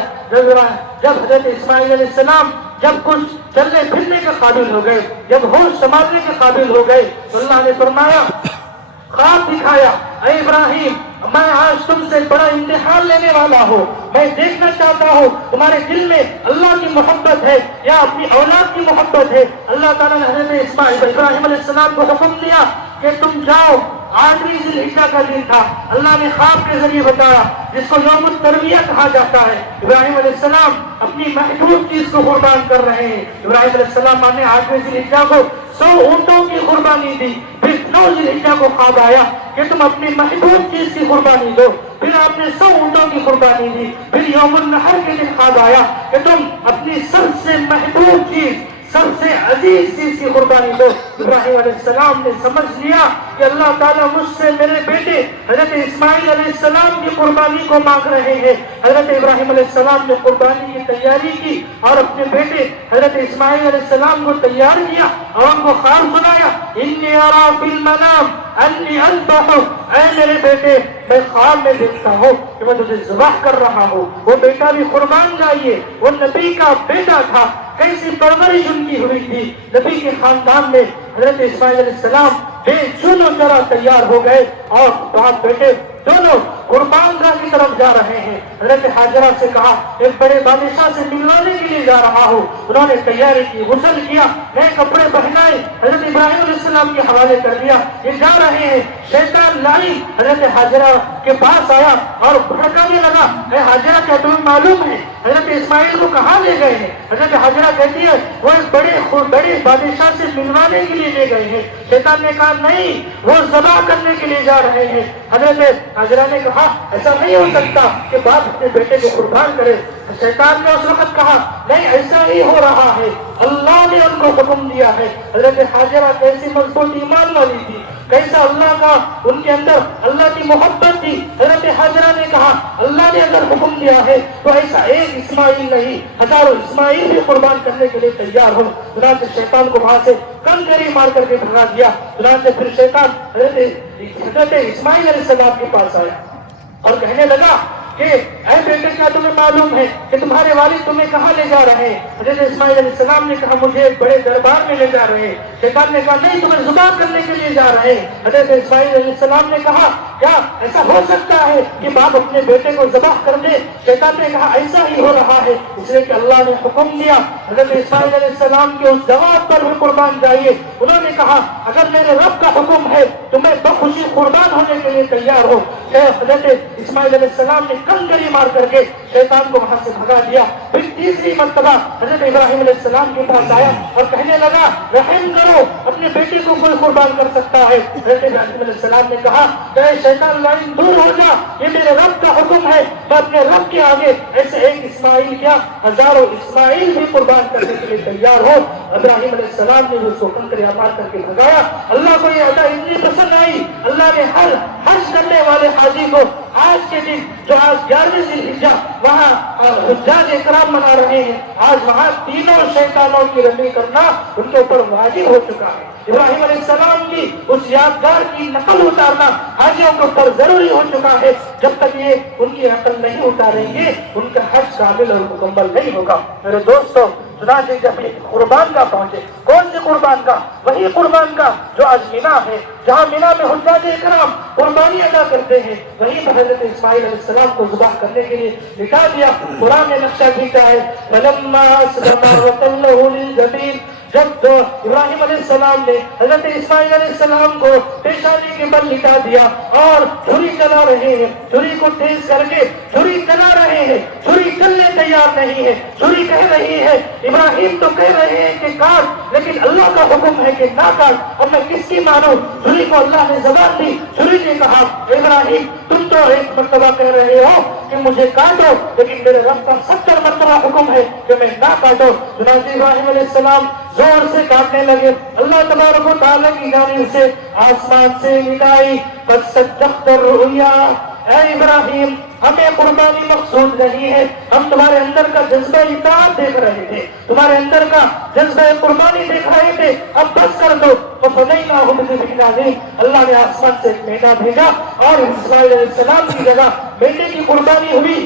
جب حضرت اسماعیل علیہ السلام جب کچھ چلنے پھرنے کے قابل ہو گئے، جب ہوش سنبھالنے کے قابل ہو گئے، تو اللہ نے فرمایا، خواب دکھایا، اے ابراہیم میں آج تم سے بڑا امتحان لینے والا ہوں، میں دیکھنا چاہتا ہوں تمہارے دل میں اللہ کی محبت ہے یا اپنی اولاد کی محبت ہے۔ اللہ تعالیٰ نے حضرت ابراہیم علیہ السلام کو حکم دیا کہ تم جاؤ، 8ویں ذی الحجہ کا دن تھا، اللہ نے خواب کے ذریعے بتایا جس کو یوم الترویہ کہا جاتا ہے۔ ابراہیم علیہ السلام اپنی محبوب چیز کو قربان کر رہے ہیں۔ ابراہیم علیہ السلام نے 8ویں ذی الحجہ کو 100 اونٹوں کی قربانی دی۔ پھر 9 ذی الحجہ کو خواب آیا کہ تم اپنی محبوب چیز کی قربانی دو، پھر آپ نے 100 اونٹوں کی قربانی دی۔ پھر یوم النحر کے دن خواب آیا کہ تم اپنی سب سے محبوب چیز، سب سے عزیز چیز کی قربانی دو۔ ابراہیم علیہ السلام نے سمجھ لیا کہ اللہ تعالیٰ مجھ سے میرے بیٹے حضرت اسماعیل علیہ السلام کی قربانی کو مانگ رہے ہیں۔ حضرت ابراہیم علیہ السلام نے قربانی کی تیاری کی اور اپنے بیٹے حضرت اسماعیل علیہ السلام کو تیار کیا اور ان کو خواب سنایا، انی ارا فی المنام انی اذبحک، اے میرے بیٹے میں خواب میں دیکھتا ہوں کہ میں تجھے ذبح کر رہا ہوں۔ وہ بیٹا بھی قربان جائیے، وہ نبی کا بیٹا تھا، کیسی پرورش ان کی ہوئی تھی۔ نبی کے خاندان میں حضرت اسماعیل علیہ السلام بے چون و چرا تیار ہو گئے اور باپ بیٹے دونوں قربان گاہ کی طرف جا رہے ہیں۔ حضرت حاجرہ سے کہا ایک بڑے بادشاہ سے ملوانے کے لیے جا رہا ہوں۔ انہوں نے تیاری کی، غسل کیا، نئے کپڑے پہنائے، حضرت ابراہیم علیہ السلام کے حوالے کر دیا، یہ جا رہے ہیں۔ شیطان لعین حضرت حاجرہ کے پاس آیا اور بھڑکانے لگا، اے حاجرہ کیا تمہیں معلوم ہے حضرت اسماعیل کو کہاں لے گئے ہیں؟ حضرت حاجرہ کہتی ہے وہ ایک بڑے بادشاہ سے ملوانے کے لیے لے گئے ہیں۔ شیطان نے کہا نہیں، وہ ذبح کرنے کے لیے جا رہے ہیں۔ حضرت حاجرہ نے کہا ایسا نہیں ہو سکتا کہ باپ اپنے بیٹے کو قربان کرے۔ شیطان نے اس وقت کہا نہیں، ایسا ہی ہو رہا ہے، اللہ نے ان کو حکم دیا ہے۔ حضرت حاجرہ کیسی مضبوط ایمان والی تھی، کیسا اللہ کا ان کے اندر اللہ کی محبت تھی۔ حضرت حاجرہ نے کہا اللہ نے اگر حکم دیا ہے تو ایسا ایک اسماعیل نہیں، ہزاروں اسماعیل بھی قربان کرنے کے لیے تیار ہو۔ چنانچہ شیطان کو وہاں سے کنکری مار کر کے بھگا دیا۔ چنانچہ پھر شیطان حضرت اسماعیل علیہ السلام کے پاس آیا اور کہنے لگا کہ اے بیٹے کیا تمہیں معلوم ہے کہ تمہارے والد تمہیں کہاں لے جا رہے ہیں؟ حضرت اسماعیل علیہ السلام نے کہا مجھے ایک بڑے دربار میں لے جا رہے ہیں۔ شیطان نے کہا نہیں، تمہیں ذبح کرنے کے لیے جا رہے ہیں۔ حضرت اسماعیل علیہ السلام نے کہا کیا ایسا ہو سکتا ہے کہ باپ اپنے بیٹے کو ذبح کر دے؟ شیطان نے کہا ایسا ہی ہو رہا ہے، اس لیے کہ اللہ نے حکم دیا حضرت اسماعیل علیہ السلام کے اس جواب پر بھی قربان جائیے۔ انہوں نے کہا اگر میرے رب کا حکم ہے تو میں بخوشی قربان ہونے کے لیے تیار ہوں۔ حضرت اسماعیل علیہ السلام نے کنکری مار کر کے شیطان کو وہاں سے بھگا دیا۔ پھر تیسری مرتبہ حضرت ابراہیم علیہ السلام کے پاس آیا اور کہنے لگا رحم کرو، اپنے بیٹے کو کوئی قربان کر سکتا ہے؟ حضرت ابراہیم علیہ السلام نے کہا اے شیطان لعین دور ہو جا، یہ میرے رب کا حکم ہے، میں اپنے رب کے آگے ایسے ایک اسماعیل کیا ہزاروں اسماعیل بھی قربان کرنے کے لیے تیار ہو۔ ابراہیم علیہ السلام نے اس کو کنکریاں مار کر کے بھگایا۔ اللہ کو یہ ادا اتنی پسند آئی، اللہ نے ہر حج کرنے والے حاجی کو آج کے دن جو آج 11ویں ذی الحجہ وہاں حجاج اکرام منا رہے ہیں، آج وہاں تینوں شیطانوں کی رمی کرنا ان کے اوپر واجب ہو چکا ہے۔ ابراہیم علیہ السلام کی اس یادگار کی نقل اتارنا حاجیوں کے اوپر ضروری ہو چکا ہے۔ جب تک یہ ان کی عقل نہیں اتاریں گے ان کا حج کامل اور مکمل نہیں ہوگا۔ میرے دوستوں چنانچہ جب یہ قربان گاہ پہنچے، کون سے قربان گاہ؟ وہی قربان گاہ جو آج مینا ہے، جہاں مینا میں حجاج اکرام قربانی ادا کرتے ہیں، وہیں پر حضرت اسماعیل علیہ السلام کو ذبح کرنے کے لیے نکال دیا۔ قرآن نے نقشہ کھینچا ہے، فَلَمَّا أَسْلَمَا وَتَلَّهُ لِلْجَبِينِ، جب ابراہیم علیہ السلام نے حضرت اسماعیل علیہ السلام کو پیشانی کے بل لٹا دیا اور چھری چلا رہے ہیں، چھری کو تیز کر کے چھری چلا رہے ہیں، چھری چلنے تیار نہیں ہے، چھری کہہ رہی ہے، ابراہیم تو کہہ رہے ہیں کہ کاٹ، لیکن اللہ کا حکم ہے کہ نہ کاٹ، اب میں کس کی مانوں؟ چھری کو اللہ نے زبان دی، چھری نے کہا ابراہیم تم تو ایک مرتبہ کہہ رہے ہو کہ مجھے کاٹو، لیکن میرے رب کا 70 مرتبہ حکم ہے کہ میں نہ کاٹو۔ چنانچہ ابراہیم علیہ السلام زور سے کاٹنے لگے، اللہ تبارک و تعالیٰ کی جانب سے آسمان سے ندائی، فَصَدَّقْتَ الرُّؤْيَا، اے ابراہیم ہمیں قربانی مقصود نہیں ہے، ہم تمہارے اندر کا جذبہ اطاعت دیکھ رہے تھے، تمہارے اندر کا جذبہ قربانی دیکھ رہے تھے، اب بس کر دو۔ فَفَدَيْنَاهُ بِذِبْحٍ عَظِيمٍ، اللہ نے آسمان سے ایک مینڈا بھیجا اور اسماعیل علیہ السلام کی جگہ بیٹے کی قربانی ہوئی۔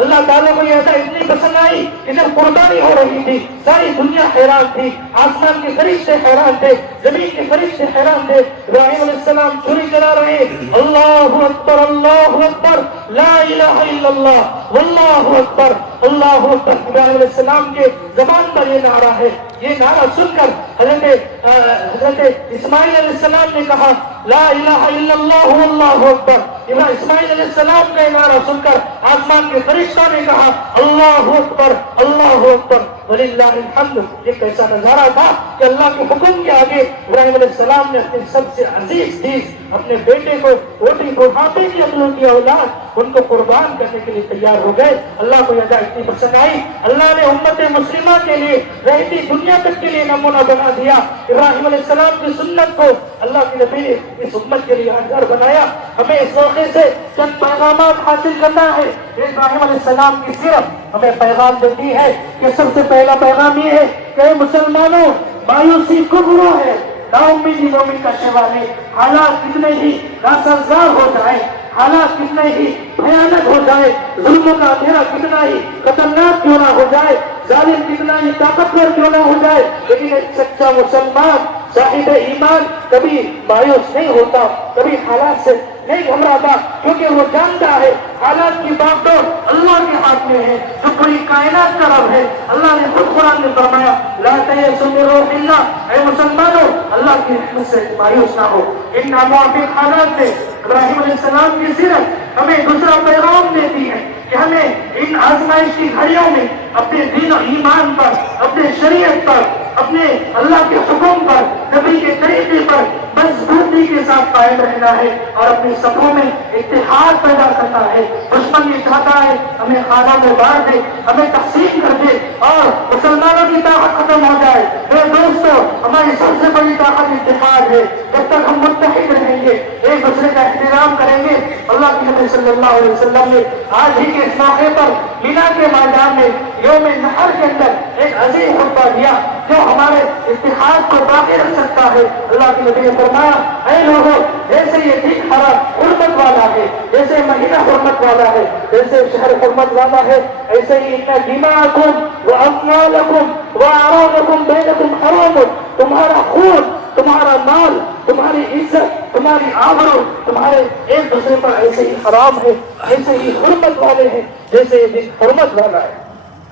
اللہ تعالیٰ کو یہ ایسا اتنی پسند آئی کہ جب قربانی ہو رہی تھی ساری دنیا حیران تھی، آسمان کے فرشتے حیران تھے، زمین کے فرشتے حیران تھے۔ ابراہیم علیہ السلام چھری چلا رہے، اللہ اکبر اللہ اکبر لا الہ الا اللہ واللہ اکبر اللہ اکبر۔ ابراہیم علیہ السلام کے زبان پر یہ نعرہ ہے، یہ نعرہ سن کر حضرت اسماعیل علیہ السلام نے کہا لا الہ الا اللہ واللہ اکبر۔ اسماعیل علیہ السلام کا نعرہ سن کر آسمان کے فرشتوں نے کہا اللہ اکبر اللہ اکبر وللہ الحمد۔ ایک ایسا نظارہ تھا کہ اللہ کے حکم کے آگے ابراہیم علیہ السلام نے اپنی سب سے عزیز چیز اپنے بیٹے کو، روٹی بڑھاپے کی اپنی اولاد، ان کو قربان کرنے کے لیے تیار ہو گئے۔ اللہ کو یہ اتنی پسند آئی، اللہ نے امت مسلمہ کے لیے رہتی دنیا تک کے لیے نمونہ بنا دیا۔ ابراہیم علیہ السلام کی سنت کو اللہ کے نبی نے اس امت کے لیے یادگار بنایا۔ ہمیں اس موقع سے چند پیغامات حاصل کرنا ہے۔ ابراہیم علیہ السلام کی صرف ہمیں پیغام دیتی ہے کہ سب سے پہلا پیغام یہ ہے کہ مسلمانوں مایوسی کفر ہے، نا امیدی مومن کا شیوا ہے۔ حالات کتنے ہی ناسازگار ہو جائے، حالات کتنے ہی بھیانک ہو جائے، ظلم کا اندھیرا کتنا ہی خطرناک کیوں نہ ہو جائے، ظالم کتنا ہی طاقتور کیوں نہ ہو جائے، لیکن ایک سچا مسلمان صاحب ایمان کبھی مایوس نہیں ہوتا، کبھی حالات سے نہیں گھبراتا، کیونکہ وہ جانتا ہے حالات کی باغ ڈور اللہ کے ہاتھ میں ہے، جو پوری کائنات کا رب ہے۔ اللہ نے خود قرآن میں فرمایا لا تیأسوا من روح اللہ، اے مسلمانوں اللہ کی رحمت سے مایوس نہ ہو۔ ان ناموافق حالات میں ابراہیم علیہ السلام کی سیرت ہمیں دوسرا پیغام دیتی ہے کہ ہمیں ان آزمائش کی گھڑیوں میں اپنے دین و ایمان پر، اپنے شریعت پر، اپنے اللہ کے حکم پر، نبی کے طریقے پر مضبوطی کے ساتھ قائم رہنا ہے اور اپنے صفوں میں اتحاد پیدا کرنا ہے۔ دشمن یہ چاہتا ہے ہمیں خانہ میں بانٹ دے، ہمیں تقسیم کر دے اور مسلمانوں کی طاقت ختم ہو جائے۔ میرے دوستو ہماری سب سے بڑی طاقت اتحاد ہے۔ جب تک ہم متحد رہیں گے، ایک دوسرے کا احترام کریں گے، اللہ کے نبی صلی اللہ علیہ وسلم نے آج ہی کے اس موقع پر مینا کے میدان میں یوم نحر کے اندر ایک عظیم خطبہ دیا جو ہمارے اتحاد کو باقی رکھ سکتا ہے۔ اللہ کے نبی نے فرمایا اے لوگوں، جیسے یہ دن حرام حرمت والا ہے، جیسے مہینہ حرمت والا ہے، جیسے شہر حرمت والا ہے، ایسے ہی ان دماءکم واموالکم واعراضکم بینکم حرام، تمہارا خون، تمہارا مال، تمہاری عزت، تمہاری آبرو تمہارے ایک دوسرے پر ایسے ہی حرام ہے، ایسے ہی حرمت والے ہیں جیسے یہ دن حرمت والا ہے۔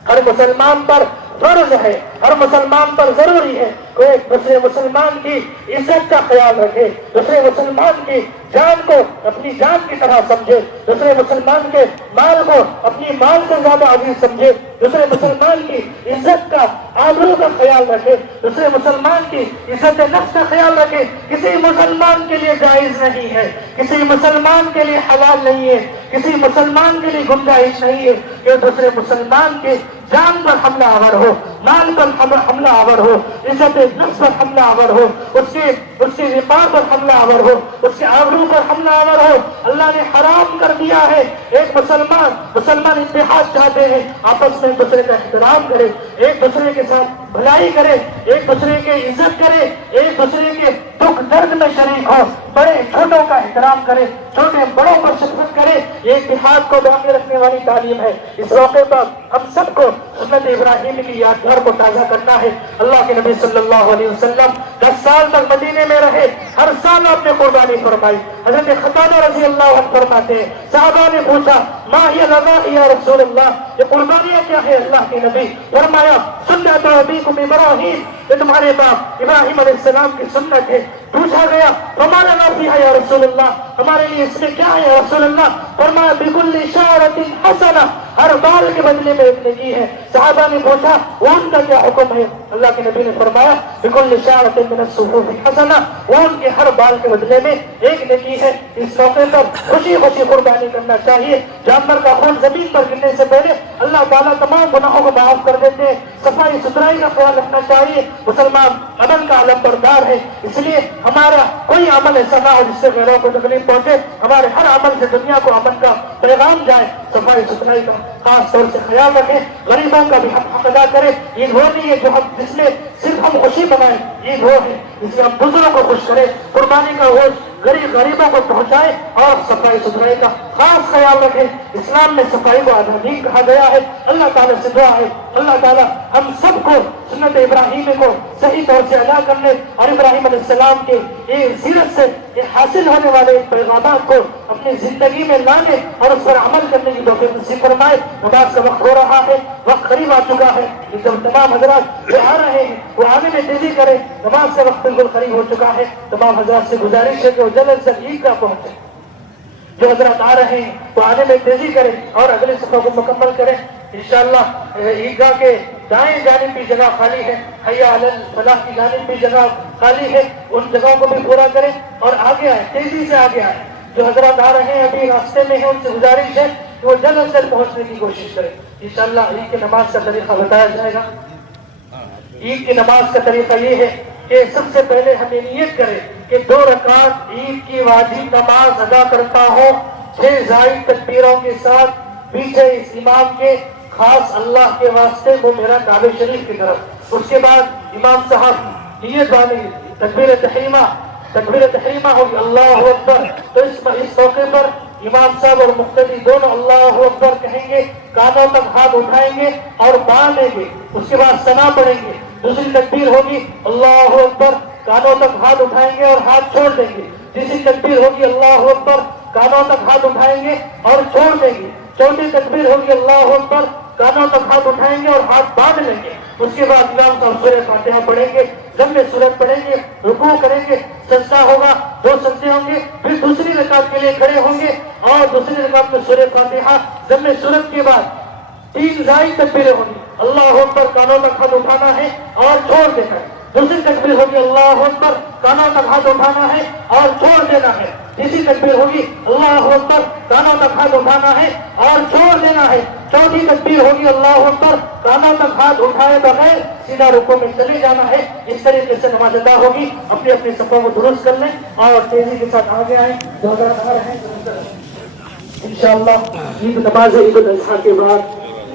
ہر مسلمان پر فرض ہے، ہر مسلمان پر ضروری ہے کہ ایک دوسرے مسلمان کی عزت کا خیال رکھے، دوسرے مسلمان کی جان کو اپنی جان کی طرح سمجھے، دوسرے مسلمان کے مال کو اپنی مال سے زیادہ عزیز سمجھے، دوسرے مسلمان کی عزت کا، آبرو کا خیال رکھے، دوسرے مسلمان کی عزت نفس کا خیال رکھے۔ کسی مسلمان کے لیے جائز نہیں ہے، کسی مسلمان کے لیے حلال نہیں ہے، کسی مسلمان کے لیے گنجائش نہیں ہے کہ دوسرے مسلمان کے جان پر حملہ آور ہو، مال پر حملہ آور ہو، عزت نفس پر حملہ آور ہو، اس کی وقار پر حملہ آور ہو، اس کے آبرو پر حملہ آور ہو۔ اللہ نے حرام کر دیا ہے۔ ایک مسلمان اتحاد چاہتے ہیں، آپس میں ایک دوسرے کا احترام کرے، ایک دوسرے کے ساتھ بھلائی کرے، ایک دوسرے کی عزت کرے، ایک دوسرے کے دکھ درد میں شریک ہو، بڑے چھوٹوں کا احترام کرے، چھوٹے بڑوں پر شفقت کرے، یہ اتحاد کو باقی رکھنے والی تعلیم ہے۔ اس موقع پر ہم سب کو سنت ابراہیم کی یادگار کو تازہ کرنا ہے۔ اللہ کے نبی صلی اللہ علیہ وسلم 10 سال تک مدینے میں رہے، ہر سال آپ نے قربانی فرمائی۔ حضرت خطابہ رضی اللہ عنہ فرماتے ہیں صحابہ نے پوچھا ما ہی الذبائح یا رسول اللہ، یہ قربانیاں کیا ہے اللہ کے نبی؟ فرمایا سنت ابیکم ابراہیم، یہ تمہارے باپ ابراہیم علیہ السلام کی سنت ہے۔ پوچھا گیا فما لنا فیہا یا رسول اللہ، ہمارے لیے اس میں کیا ہے یا رسول اللہ؟ فرمایا بکل شعرۃ حسنہ، ہر بال کے بدلے میں ایک نیکی ہے۔ صحابہ نے پوچھا اون کا کیا حکم ہے؟ اللہ کے نبی نے فرمایا بکل شعرۃ من الصفوف حسنہ، اون کے ہر بال کے بدلے میں ایک نیکی ہے۔ اس موقع پر خوشی خوشی قربانی کرنا چاہیے۔ جانور کا خون زمین پر گرنے سے پہلے اللہ تعالیٰ تمام گناہوں کو معاف کر دیتے ہیں۔ صفائی ستھرائی کا خیال رکھنا چاہیے۔ مسلمان امن کا علم بردار ہے، اس لیے ہمارا کوئی عمل ایسا نہ ہو جس سے غیروں کو تکلیف پہنچے۔ ہمارے ہر عمل سے دنیا کو امن کا پیغام جائے۔ صفائی ستھرائی کا خاص طور سے خیال رکھیں، غریبوں کا بھی حق ادا کریں۔ عید وہ نہیں ہے جو ہم جس میں صرف ہم خوشی منائیں، عید وہ ہے جس میں ہم بزرگوں کو خوش کریں، قربانی کا گوشت غریبوں کو پہنچائے اور صفائی ستھرائی کا خاص خیال رکھیں۔ اسلام میں صفائی کو آدھا دین کہا گیا ہے۔ اللہ تعالیٰ سے دعا ہے اللہ تعالیٰ ہم سب کو سنت ابراہیم کو صحیح طور سے ادا کرنے اور ابراہیم علیہ السلام کے سیرت سے حاصل ہونے والے پیغامات کو اپنی زندگی میں لانے اور اس پر عمل کرنے کی توفیق نصیب فرمائے۔ نماز کا وقت ہو رہا ہے، وقت قریب آ چکا ہے۔ جب تمام حضرات جو آ رہے ہیں وہ آنے میں تیزی کریں، نماز کا وقت بالکل قریب ہو چکا ہے۔ تمام حضرات سے گزارش ہے کہ وہ جلد سے عیدگاہ پہنچے۔ جو حضرات آ رہے ہیں وہ آنے میں تیزی کریں اور اگلے صفحہ کو مکمل کریں۔ انشاءاللہ عیدگاہ کے دائیں جانب بھی جگہ خالی ہے، حیا علی الفلاح کی جانب بھی جگہ خالی ہے، ان جگہوں کو بھی پورا کریں اور آگے آئیں، تیزی سے آگے آئیں۔ جو حضرات آ رہے ہیں ابھی راستے میں ہیں ان سے گزارش ہے کہ وہ جلد از جلد پہنچنے کی کوشش کریں۔ انشاءاللہ عید کی نماز کا طریقہ بتایا جائے گا۔ عید کی نماز کا طریقہ یہ ہے کہ سب سے پہلے ہمیں نیت کریں کہ 2 رکعت عید کی واجب نماز ادا کرتا ہوں 6 زائد تکبیروں کے ساتھ، پیچھے اس امام کے خاص اللہ کے واسطے وہ میرا کعبہ شریف کی طرف۔ اس کے بعد امام صاحب نیت والی تکبیر تحریمہ ہوگی اللہ اکبر، تو اس موقع پر امام صاحب اور مقتدی دونوں اللہ اکبر کہیں گے، کانوں تک ہاتھ اٹھائیں گے اور باندھیں گے۔ اس کے بعد ثنا پڑھیں گے۔ دوسری تکبیر ہوگی اللہ اکبر، کانوں تک ہاتھ اٹھائیں گے اور ہاتھ چھوڑ دیں گے۔ تیسری تکبیر ہوگی اللہ اکبر، کانوں تک ہاتھ اٹھائیں گے اور چھوڑ دیں گے۔ چوتھی تکبیر ہوگی اللہ اکبر، کانوں تک ہاتھ اٹھائیں گے اور ہاتھ باندھ لیں گے۔ اس کے بعد امام صاحب سورہ فاتحہ پڑھیں گے، ضم سورت پڑھیں گے، رکوع کریں گے، سجدہ ہوگا، 2 سجدے ہوں گے، پھر دوسری رکعت کے لیے کھڑے ہوں گے اور دوسری رکعت میں سورہ فاتحہ ضم سورت کے بعد 3 زائد تکبیریں ہوں گی۔ اللہ اکبر، کانوں تک ہاتھ اٹھانا ہے اور چھوڑ دینا ہے۔ دوسری تکبیر ہوگی اللہ اکبر، کانوں تک ہاتھ اٹھانا ہے اور چھوڑ دینا ہے۔ تیسری تکبیر ہوگی اللہ اکبر، کانوں تک ہاتھ اٹھانا ہے اور چھوڑ دینا ہے۔ چوتھی تکبیر ہوگی اللہ اکبر، کانوں تک ہاتھ اٹھائے بغیر سیدھا رکوع میں چلے جانا ہے۔ اس طریقے سے نماز ادا ہوگی۔ اپنی اپنی صفوں کو درست کر لیں اور تیزی کے ساتھ آگے آئیں۔ جو حضرات آ رہے ہیں انشاءاللہ عید نماز عید الاضحیٰ کے بعد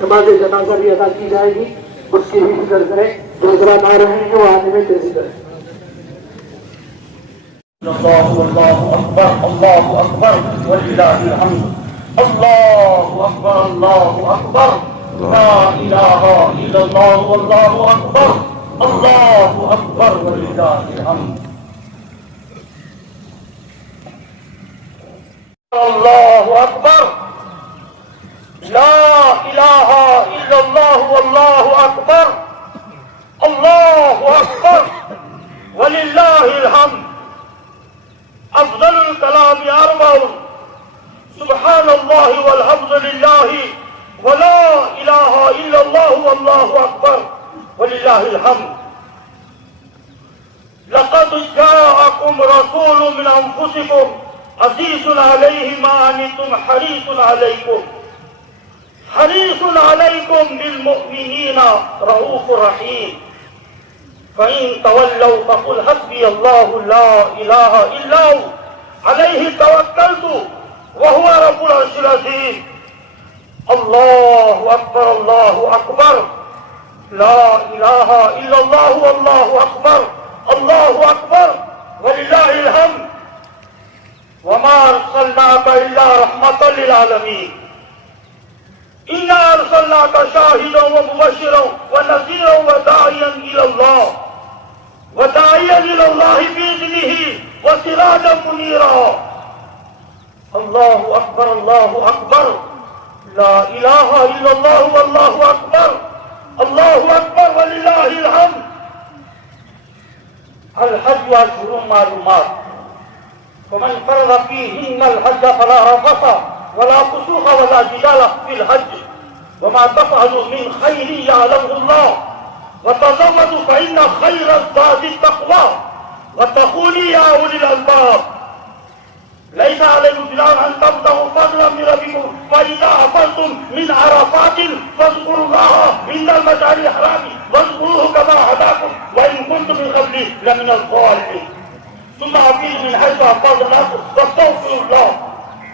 نماز جنازہ بھی ادا کی جائے گی، اس کی بھی فکر کریں۔ جو حضرات آ رہے ہیں وہ آنے میں تیزی کریں۔ اللہ اکبر، اللہ اکبر وللہ الحمد، اللہ اکبر، اللہ اکبر، لا الہ الا اللہ واللہ اکبر، اللہ اکبر وللہ الحمد۔ اللہ اکبر، لا الہ الا اللہ واللہ اکبر، اللہ اکبر وللہ الحمد۔ افضل الکلام اربع، سبحان اللہ والحمد للہ ولا الہ الا اللہ واللہ اکبر وللہ الحمد۔ لقد جاءکم رسول من انفسکم عزیز علیہ ما عنتم حریص علیکم بالمؤمنین رؤوف رحیم۔ فَإِن تَوَلَّوْا فَقُلْ حَسْبِيَ اللَّهُ لَا إِلَٰهَ إِلَّا هُوَ عَلَيْهِ تَوَكَّلْتُ وَهُوَ رَبُّ الْعَرْشِ الْعَظِيمِ۔ اللہ اکبر، اللہ اکبر، لا الہ الا اللہ واللہ اکبر، اللہ اکبر وللہ الحمد۔ وما ارسلناك الا رحمة للعالمين انا ارسلناك شاهدا ومبشرا ونذيرا وداعيا الى الله باذنه وسراجا منيرا. الله اکبر اللہ اکبر لا الہ الا اللہ واللہ اکبر اللہ اکبر وللہ الحمد. الحج اشہر معلومات فمن فرض فيهن الحج فلا رفث ولا فسوق ولا جدال في الحج وما تفعلوا من خير يعلمه الله وتزودوا فإن خير الزاد التقوى واتقون يا أولي الألباب. ليس عليكم جناح أن تبتغوا فضلا من ربكم فإذا أفضتم من عرفات فاذكروا الله عند المشعر الحرام واذكروه كما هداكم وإن كنتم من قبله لمن الضالين. ثم أفيضوا من حيث أفاض الناس واستغفروا الله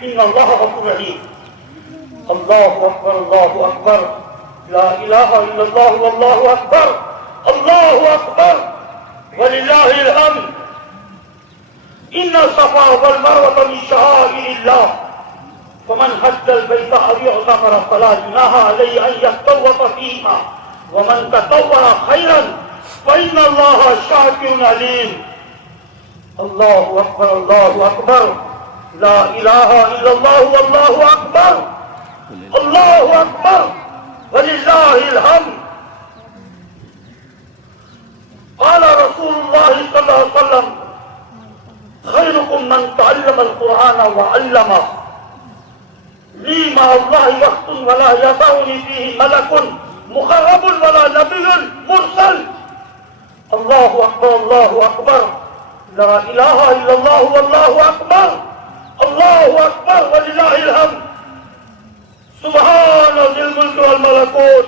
إن الله غفور رحيم. الله أكبر الله أكبر لا إله إلا الله والله أكبر الله أكبر ولله الحمد. إن الصفا والمروة من شعائر الله فمن حج البيت أو اعتمر فلا جناح عليه أن يطوف فيها ومن تطوع خيرا فإن الله شاكر عليم. الله أكبر الله أكبر لا إله إلا الله والله أكبر الله أكبر ولله الحمد. قال رسول الله صلى الله عليه وسلم خيركم من تعلم القرآن وعلمه لي مع الله وقت ولا يسعني فيه ملك مقرب ولا نبي مرسل. الله أكبر الله أكبر لا إله إلا الله والله أكبر الله أكبر ولله الحمد. سبحان ذي الملك والملكوت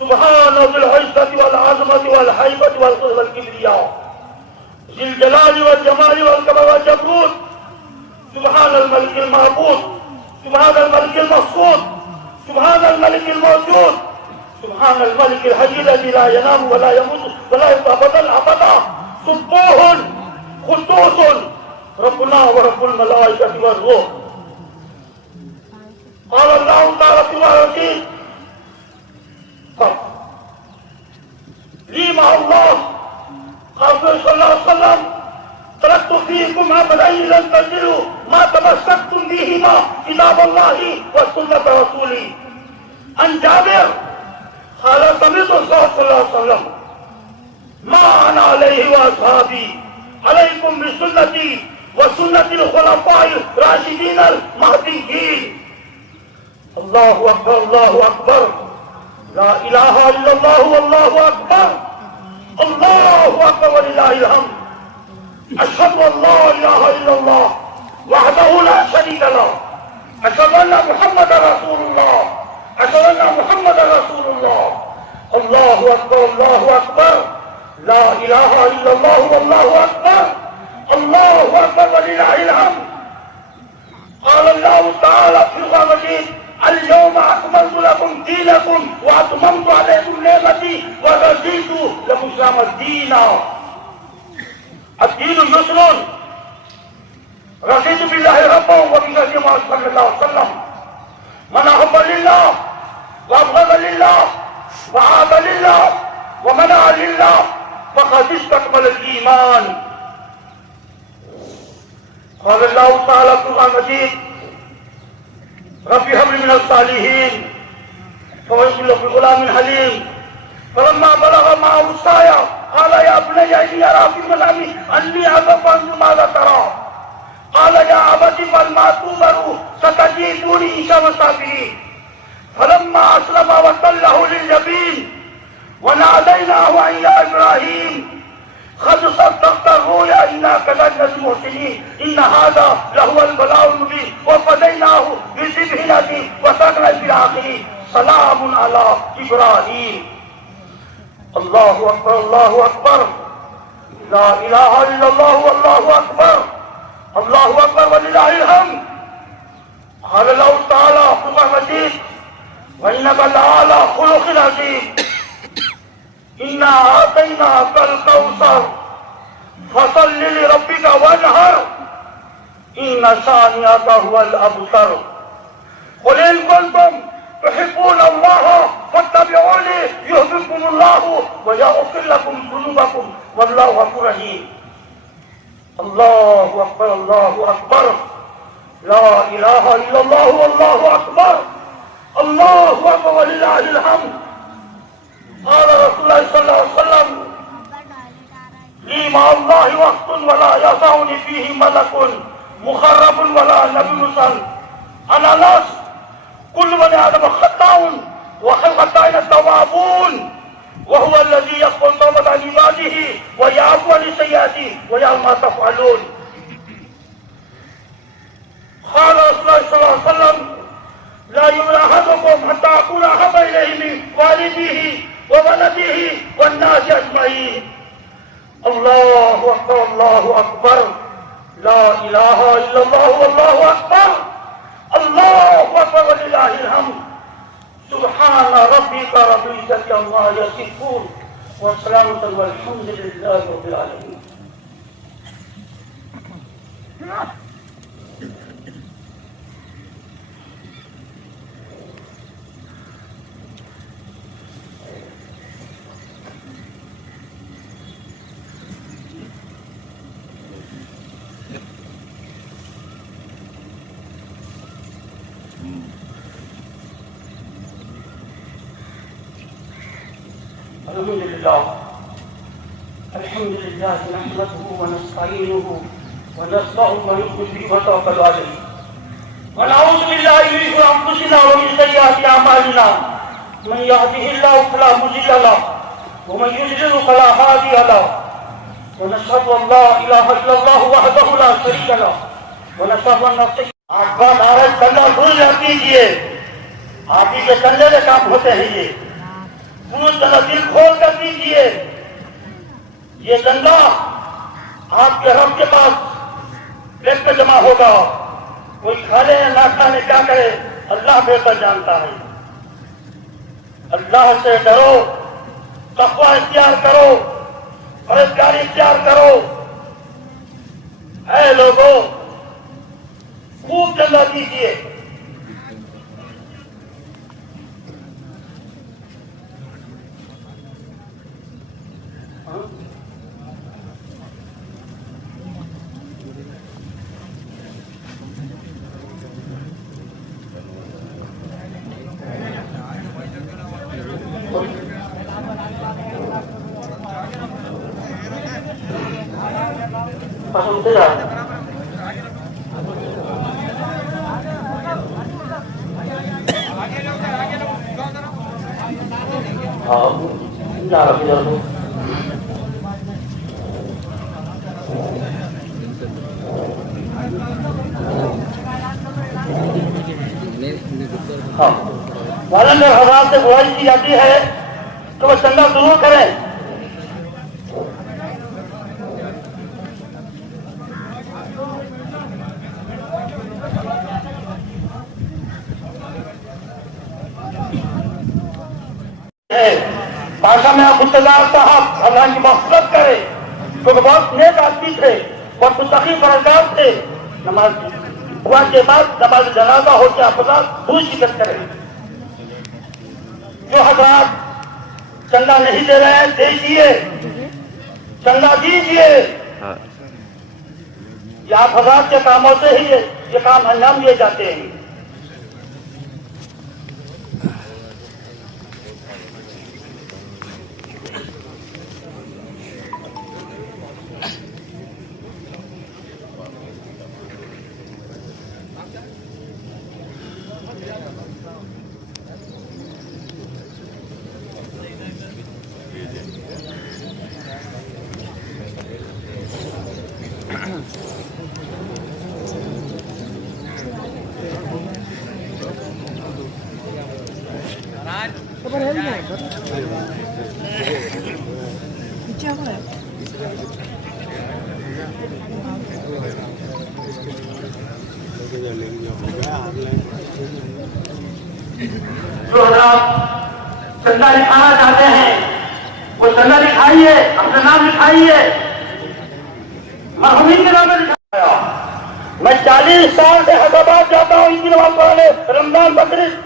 سبحان ذي العزة والعظمة والهيبة والكبرياء ذي الجلال والجمال والكمال والجبروت. سبحان الملك المعبود سبحان الملك المقصود سبحان الملك الموجود سبحان الملك الحي الذي لا ينام ولا يموت ولا يتأبدا أبدا. سبوح قدوس ربنا ورب الملائكة والروح. قال الله تعالى في القرآن لي مع الله قال صلى الله عليه وسلم تركت فيكم أمرين لن تضلوا ما تمسكتم بهما كتاب الله وسنة رسوله. عن جابر قال سمعت الرسول صلى الله عليه وسلم ما أنا عليه وأصحابي عليكم بسنتي وسنة الخلفاء الراشدين المهديين. الله أكبر الله أكبر لا إله إلا الله والله أكبر الله أكبر ولله الحمد. أشهد أن لا إله إلا الله وحده لا شريك له أشهد أن محمدا رسول الله أشهد أن محمدا رسول الله. الله أكبر الله أكبر لا إله إلا الله والله أكبر الله أكبر ولله الحمد. قال الله تعالى في القرآن اليوم أكملت لكم دينكم وأتممت عليكم نعمتي ورضيت لكم الإسلام دينا. الدين يسر رضيت بالله ربا وبنبيه محمد صلى الله عليه وسلم. من أحب لله وأبغض لله وعاد لله ومنع لله فقد استكمل الإيمان. قال الله تعالى في القرآن المجيد ربي هب لي من الصالحين فوهب له بغلام حليم. فلما بلغ معه السعي قال يا بني إني أرى في المنام أني أذبح فانظر ماذا ترى. قال يا أبت افعل ما تؤمر ستجدني إن شاء الله صابرين. فلما أسلم وتله للجبين وناديناه أن يا إبراهيم قد صدقت الرؤيا إنا كذلك المحسنين إن هذا لهو البلاء المبين وفديناه بذبح عظيم وسكن في الآخرين سلام على إبراهيم. الله أكبر الله أكبر لا إله إلا الله والله أكبر الله أكبر ولله الحمد. قال الله تعالى في القرآن المجيد وإنك لعلى خلق عظيم. إنا أعطيناك الكوثر فصل لربك وانحر ان شانئک هو الابتر قل ان کنتم تحبون اللہ فاتبعونی یحببکم اللہ ویغفر لکم ذنوبکم واللہ غفور رحیم. اللہ اکبر اللہ اکبر لا الہ الا اللہ واللہ اکبر اللہ اکبر وللہ الحمد. قال رسول اللہ صلی اللہ علیہ وسلم لی مع اللہ وقت ولا یسعنی فیہ ملک مخرب ولا نبی مرسل انا ناس كل بني آدم خطاء وخير الخطائين التوابون وهو الذي يقبل توبة عن عباده ويعفو عن السيئات ويعلم ما تفعلون. قال رسول الله صلى الله عليه وسلم لا يؤمن أحدكم حتى أكون أحب إليه من والده وولده والناس أجمعين. الله أكبر الله أكبر لا إله إلا الله والله أكبر اللہ اکبر وللہ الحمد. سبحان ربک رب العزة عما یصفون والسلام والحمد للہ رب العالمین. الحمد لله نحمده ونستعينه ونستغفره ونؤمن به ونتوكل عليه ونعوذ بالله من شرور انفسنا ومن سيئات اعمالنا من يهده الله فلا مضل له ومن يضلل فلا هادي له ونشهد ان لا اله الا الله وحده لا شريك له ونشهد ان آپ کا نعرہ کندھا بھول نہ کیجیے. آپ ہی کے کندھے سے کام ہوتے ہیں. یہ پوری طرح دل کھول کر دیجیے. یہ دندا آپ کے رب کے پاس بیٹھ کے جمع ہوگا. کوئی کھانے نہ کھانے کیا کرے اللہ بہتر جانتا ہے. اللہ سے ڈرو, تقوی اختیار کرو, پرہیزگاری اختیار کرو. اے لوگوں خوب چندہ دیجیے. پسند سے والدین حضرات سے گزارش کی جاتی ہے کہ وہ چندہ ضرور کریں. بادشاہ میں خدار صاحب اللہ کی مغفرت کرے کیونکہ بہت نیک آدمی تھے, بہت مستقیم پرہیزگار تھے. نماز ہوا کے بعد نماز جنازہ ہو کے حضرات بھول شکست کریں. جو حضرات چندہ نہیں دے رہے ہیں دیجیے, چندہ دیجیے. یہ آپ حضرات کے کاموں سے ہی یہ کام انجام دیے جاتے ہیں. جو حضرات چندہ لکھانا چاہتے ہیں وہ چندہ لکھائیے, اپنا نام لکھائیے, مرحومین کے نام میں لکھایا. میں 40 سال سے حیدرآباد جاتا ہوں عید کی نماز پڑھنے، رمضان بقرعید.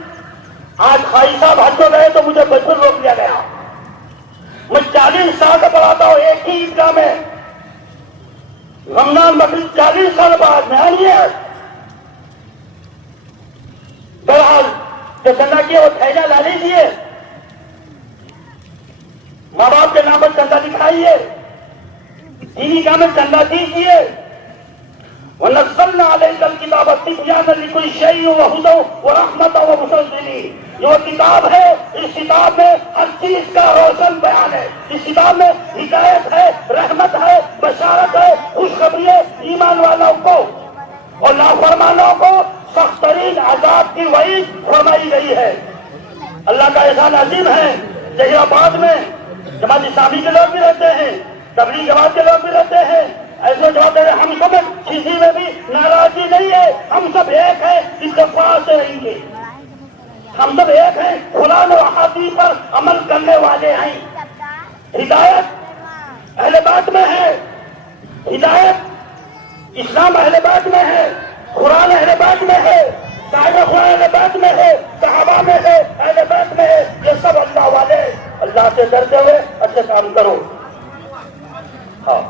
آج خائی صاحد حج کو گئے تو مجھے بچپن روک لیا گیا. میں 40 سال سے پڑھاتا ہوں ایک ہی عیدگاہ میں، رمضان بقرعید 40 سال بعد میں آئیے. بہرحال جو چندہ کیے وہ تھیلا لا لیجیے، ماں باپ کے نام پر چندہ دکھائیے، دینی کام میں چندہ دیجیے. وَنَزَّلْنَا عَلَيْكَ الْكِتَابَ تِبْيَانًا لِكُلِّ شَيْءٍ وَهُدًى وَرَحْمَةً وَبُشْرًا. یہ کتاب ہے، اس کتاب میں ہر چیز کا روشن بیان ہے. اس کتاب میں ہدایت ہے، رحمت ہے، بشارت ہے، خوشخبری ہے ایمان والوں کو، اور نافرمانوں کو سخت ترین عذاب کی وعید فرمائی گئی ہے. اللہ کا احسان عظیم ہے. جہاں آباد میں جماعت اسلامی کے لوگ بھی رہتے ہیں، تبلیغ جماعت کے لوگ بھی رہتے ہیں. ایسے جواب دے رہے ہم سب کسی میں بھی ناراضی نہیں ہے، ہم سب ایک ہیں، اتفاق سے رہیں گے. ہم سب ایک ہیں، قرآن و احادیث پر عمل کرنے والے ہیں. ہدایت اہل بیت میں ہے، ہدایت اسلام اہل بیت میں ہے، قرآن اہل بیت میں ہے، صاحب قرآن اہل بیت میں ہے، صحابہ میں ہے، اہل بیت میں ہے. یہ سب اللہ والے. اللہ سے ڈرتے ہوئے اچھے کام کرو. ہاں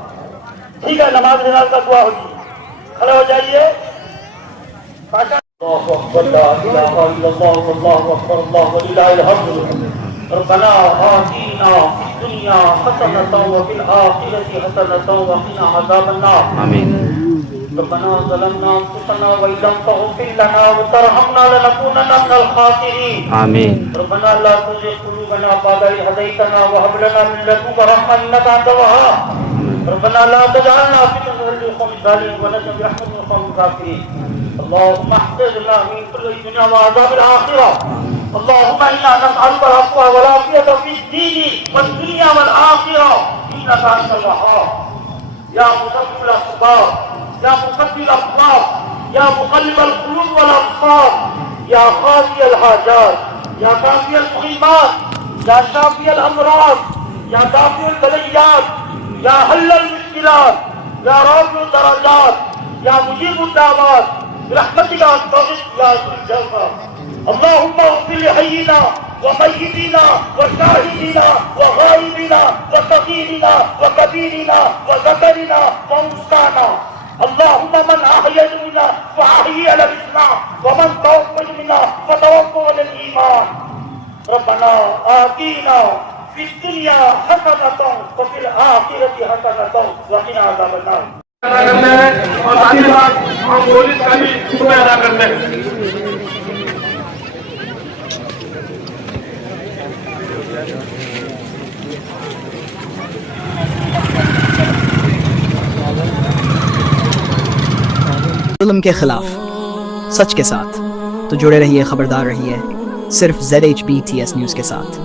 ٹھیک ہے، نماز جنازہ کا دعا ہوگی. کھڑے ہو جائیے. اللہ اکبر، لا الہ الا اللہ، واللہ اکبر، اللہ وللہ الحمد. ربنا آتنا فی الدنیا حسنۃ وفی الآخرۃ حسنۃ وقنا عذاب النار. آمین. ربنا ظلمنا انفسنا وان لم تغفر لنا وترحمنا لنكونن من الخاسرين. آمین. ربنا لا تزغ قلوبنا بعد إذ هديتنا وهب لنا من لدنك رحمة إنك أنت الوهاب. ربنا لا تجعلنا فتنة للقوم الظالمين ونجنا برحمتك من القوم الكافرين. اللهم احفظنا من كل الدنيا وعذاب الآخرة. اللهم إنا نسألك العفو والعافية في الدين والدنيا والآخرة إنك أنت الوهاب. يا مسبب الأسباب، يا مقدر الأسباب، يا مقلب القلوب والأبصار، يا قاضي الحاجات، يا كافي المهمات، يا شافي الأمراض، يا دافع البليات، يا حل المشكلات، يا رافع الدرجات، يا مجيب الدعوات، برحمتك أستغيث يا ذو الجلال. اللهم اغفر لحينا وميتنا وشاهدنا وغائبنا وصغيرنا وكبيرنا وذكرنا وانثانا. اللهم من أحييت منا فأحيي على الإسلام، ومن توفيت منا فتوفى على الإيمان. ربنا آتنا في الدنيا حسنة وفي الآخرة حسنة وقنا عذاب النار. کرتے ہیں اور ساتھ ہی ساتھ ہم پولیس کا بھی شکریہ ادا کرتے ہیں. ظلم کے خلاف سچ کے ساتھ تو جڑے رہیے، خبردار رہیے صرف ZHBTS نیوز کے ساتھ.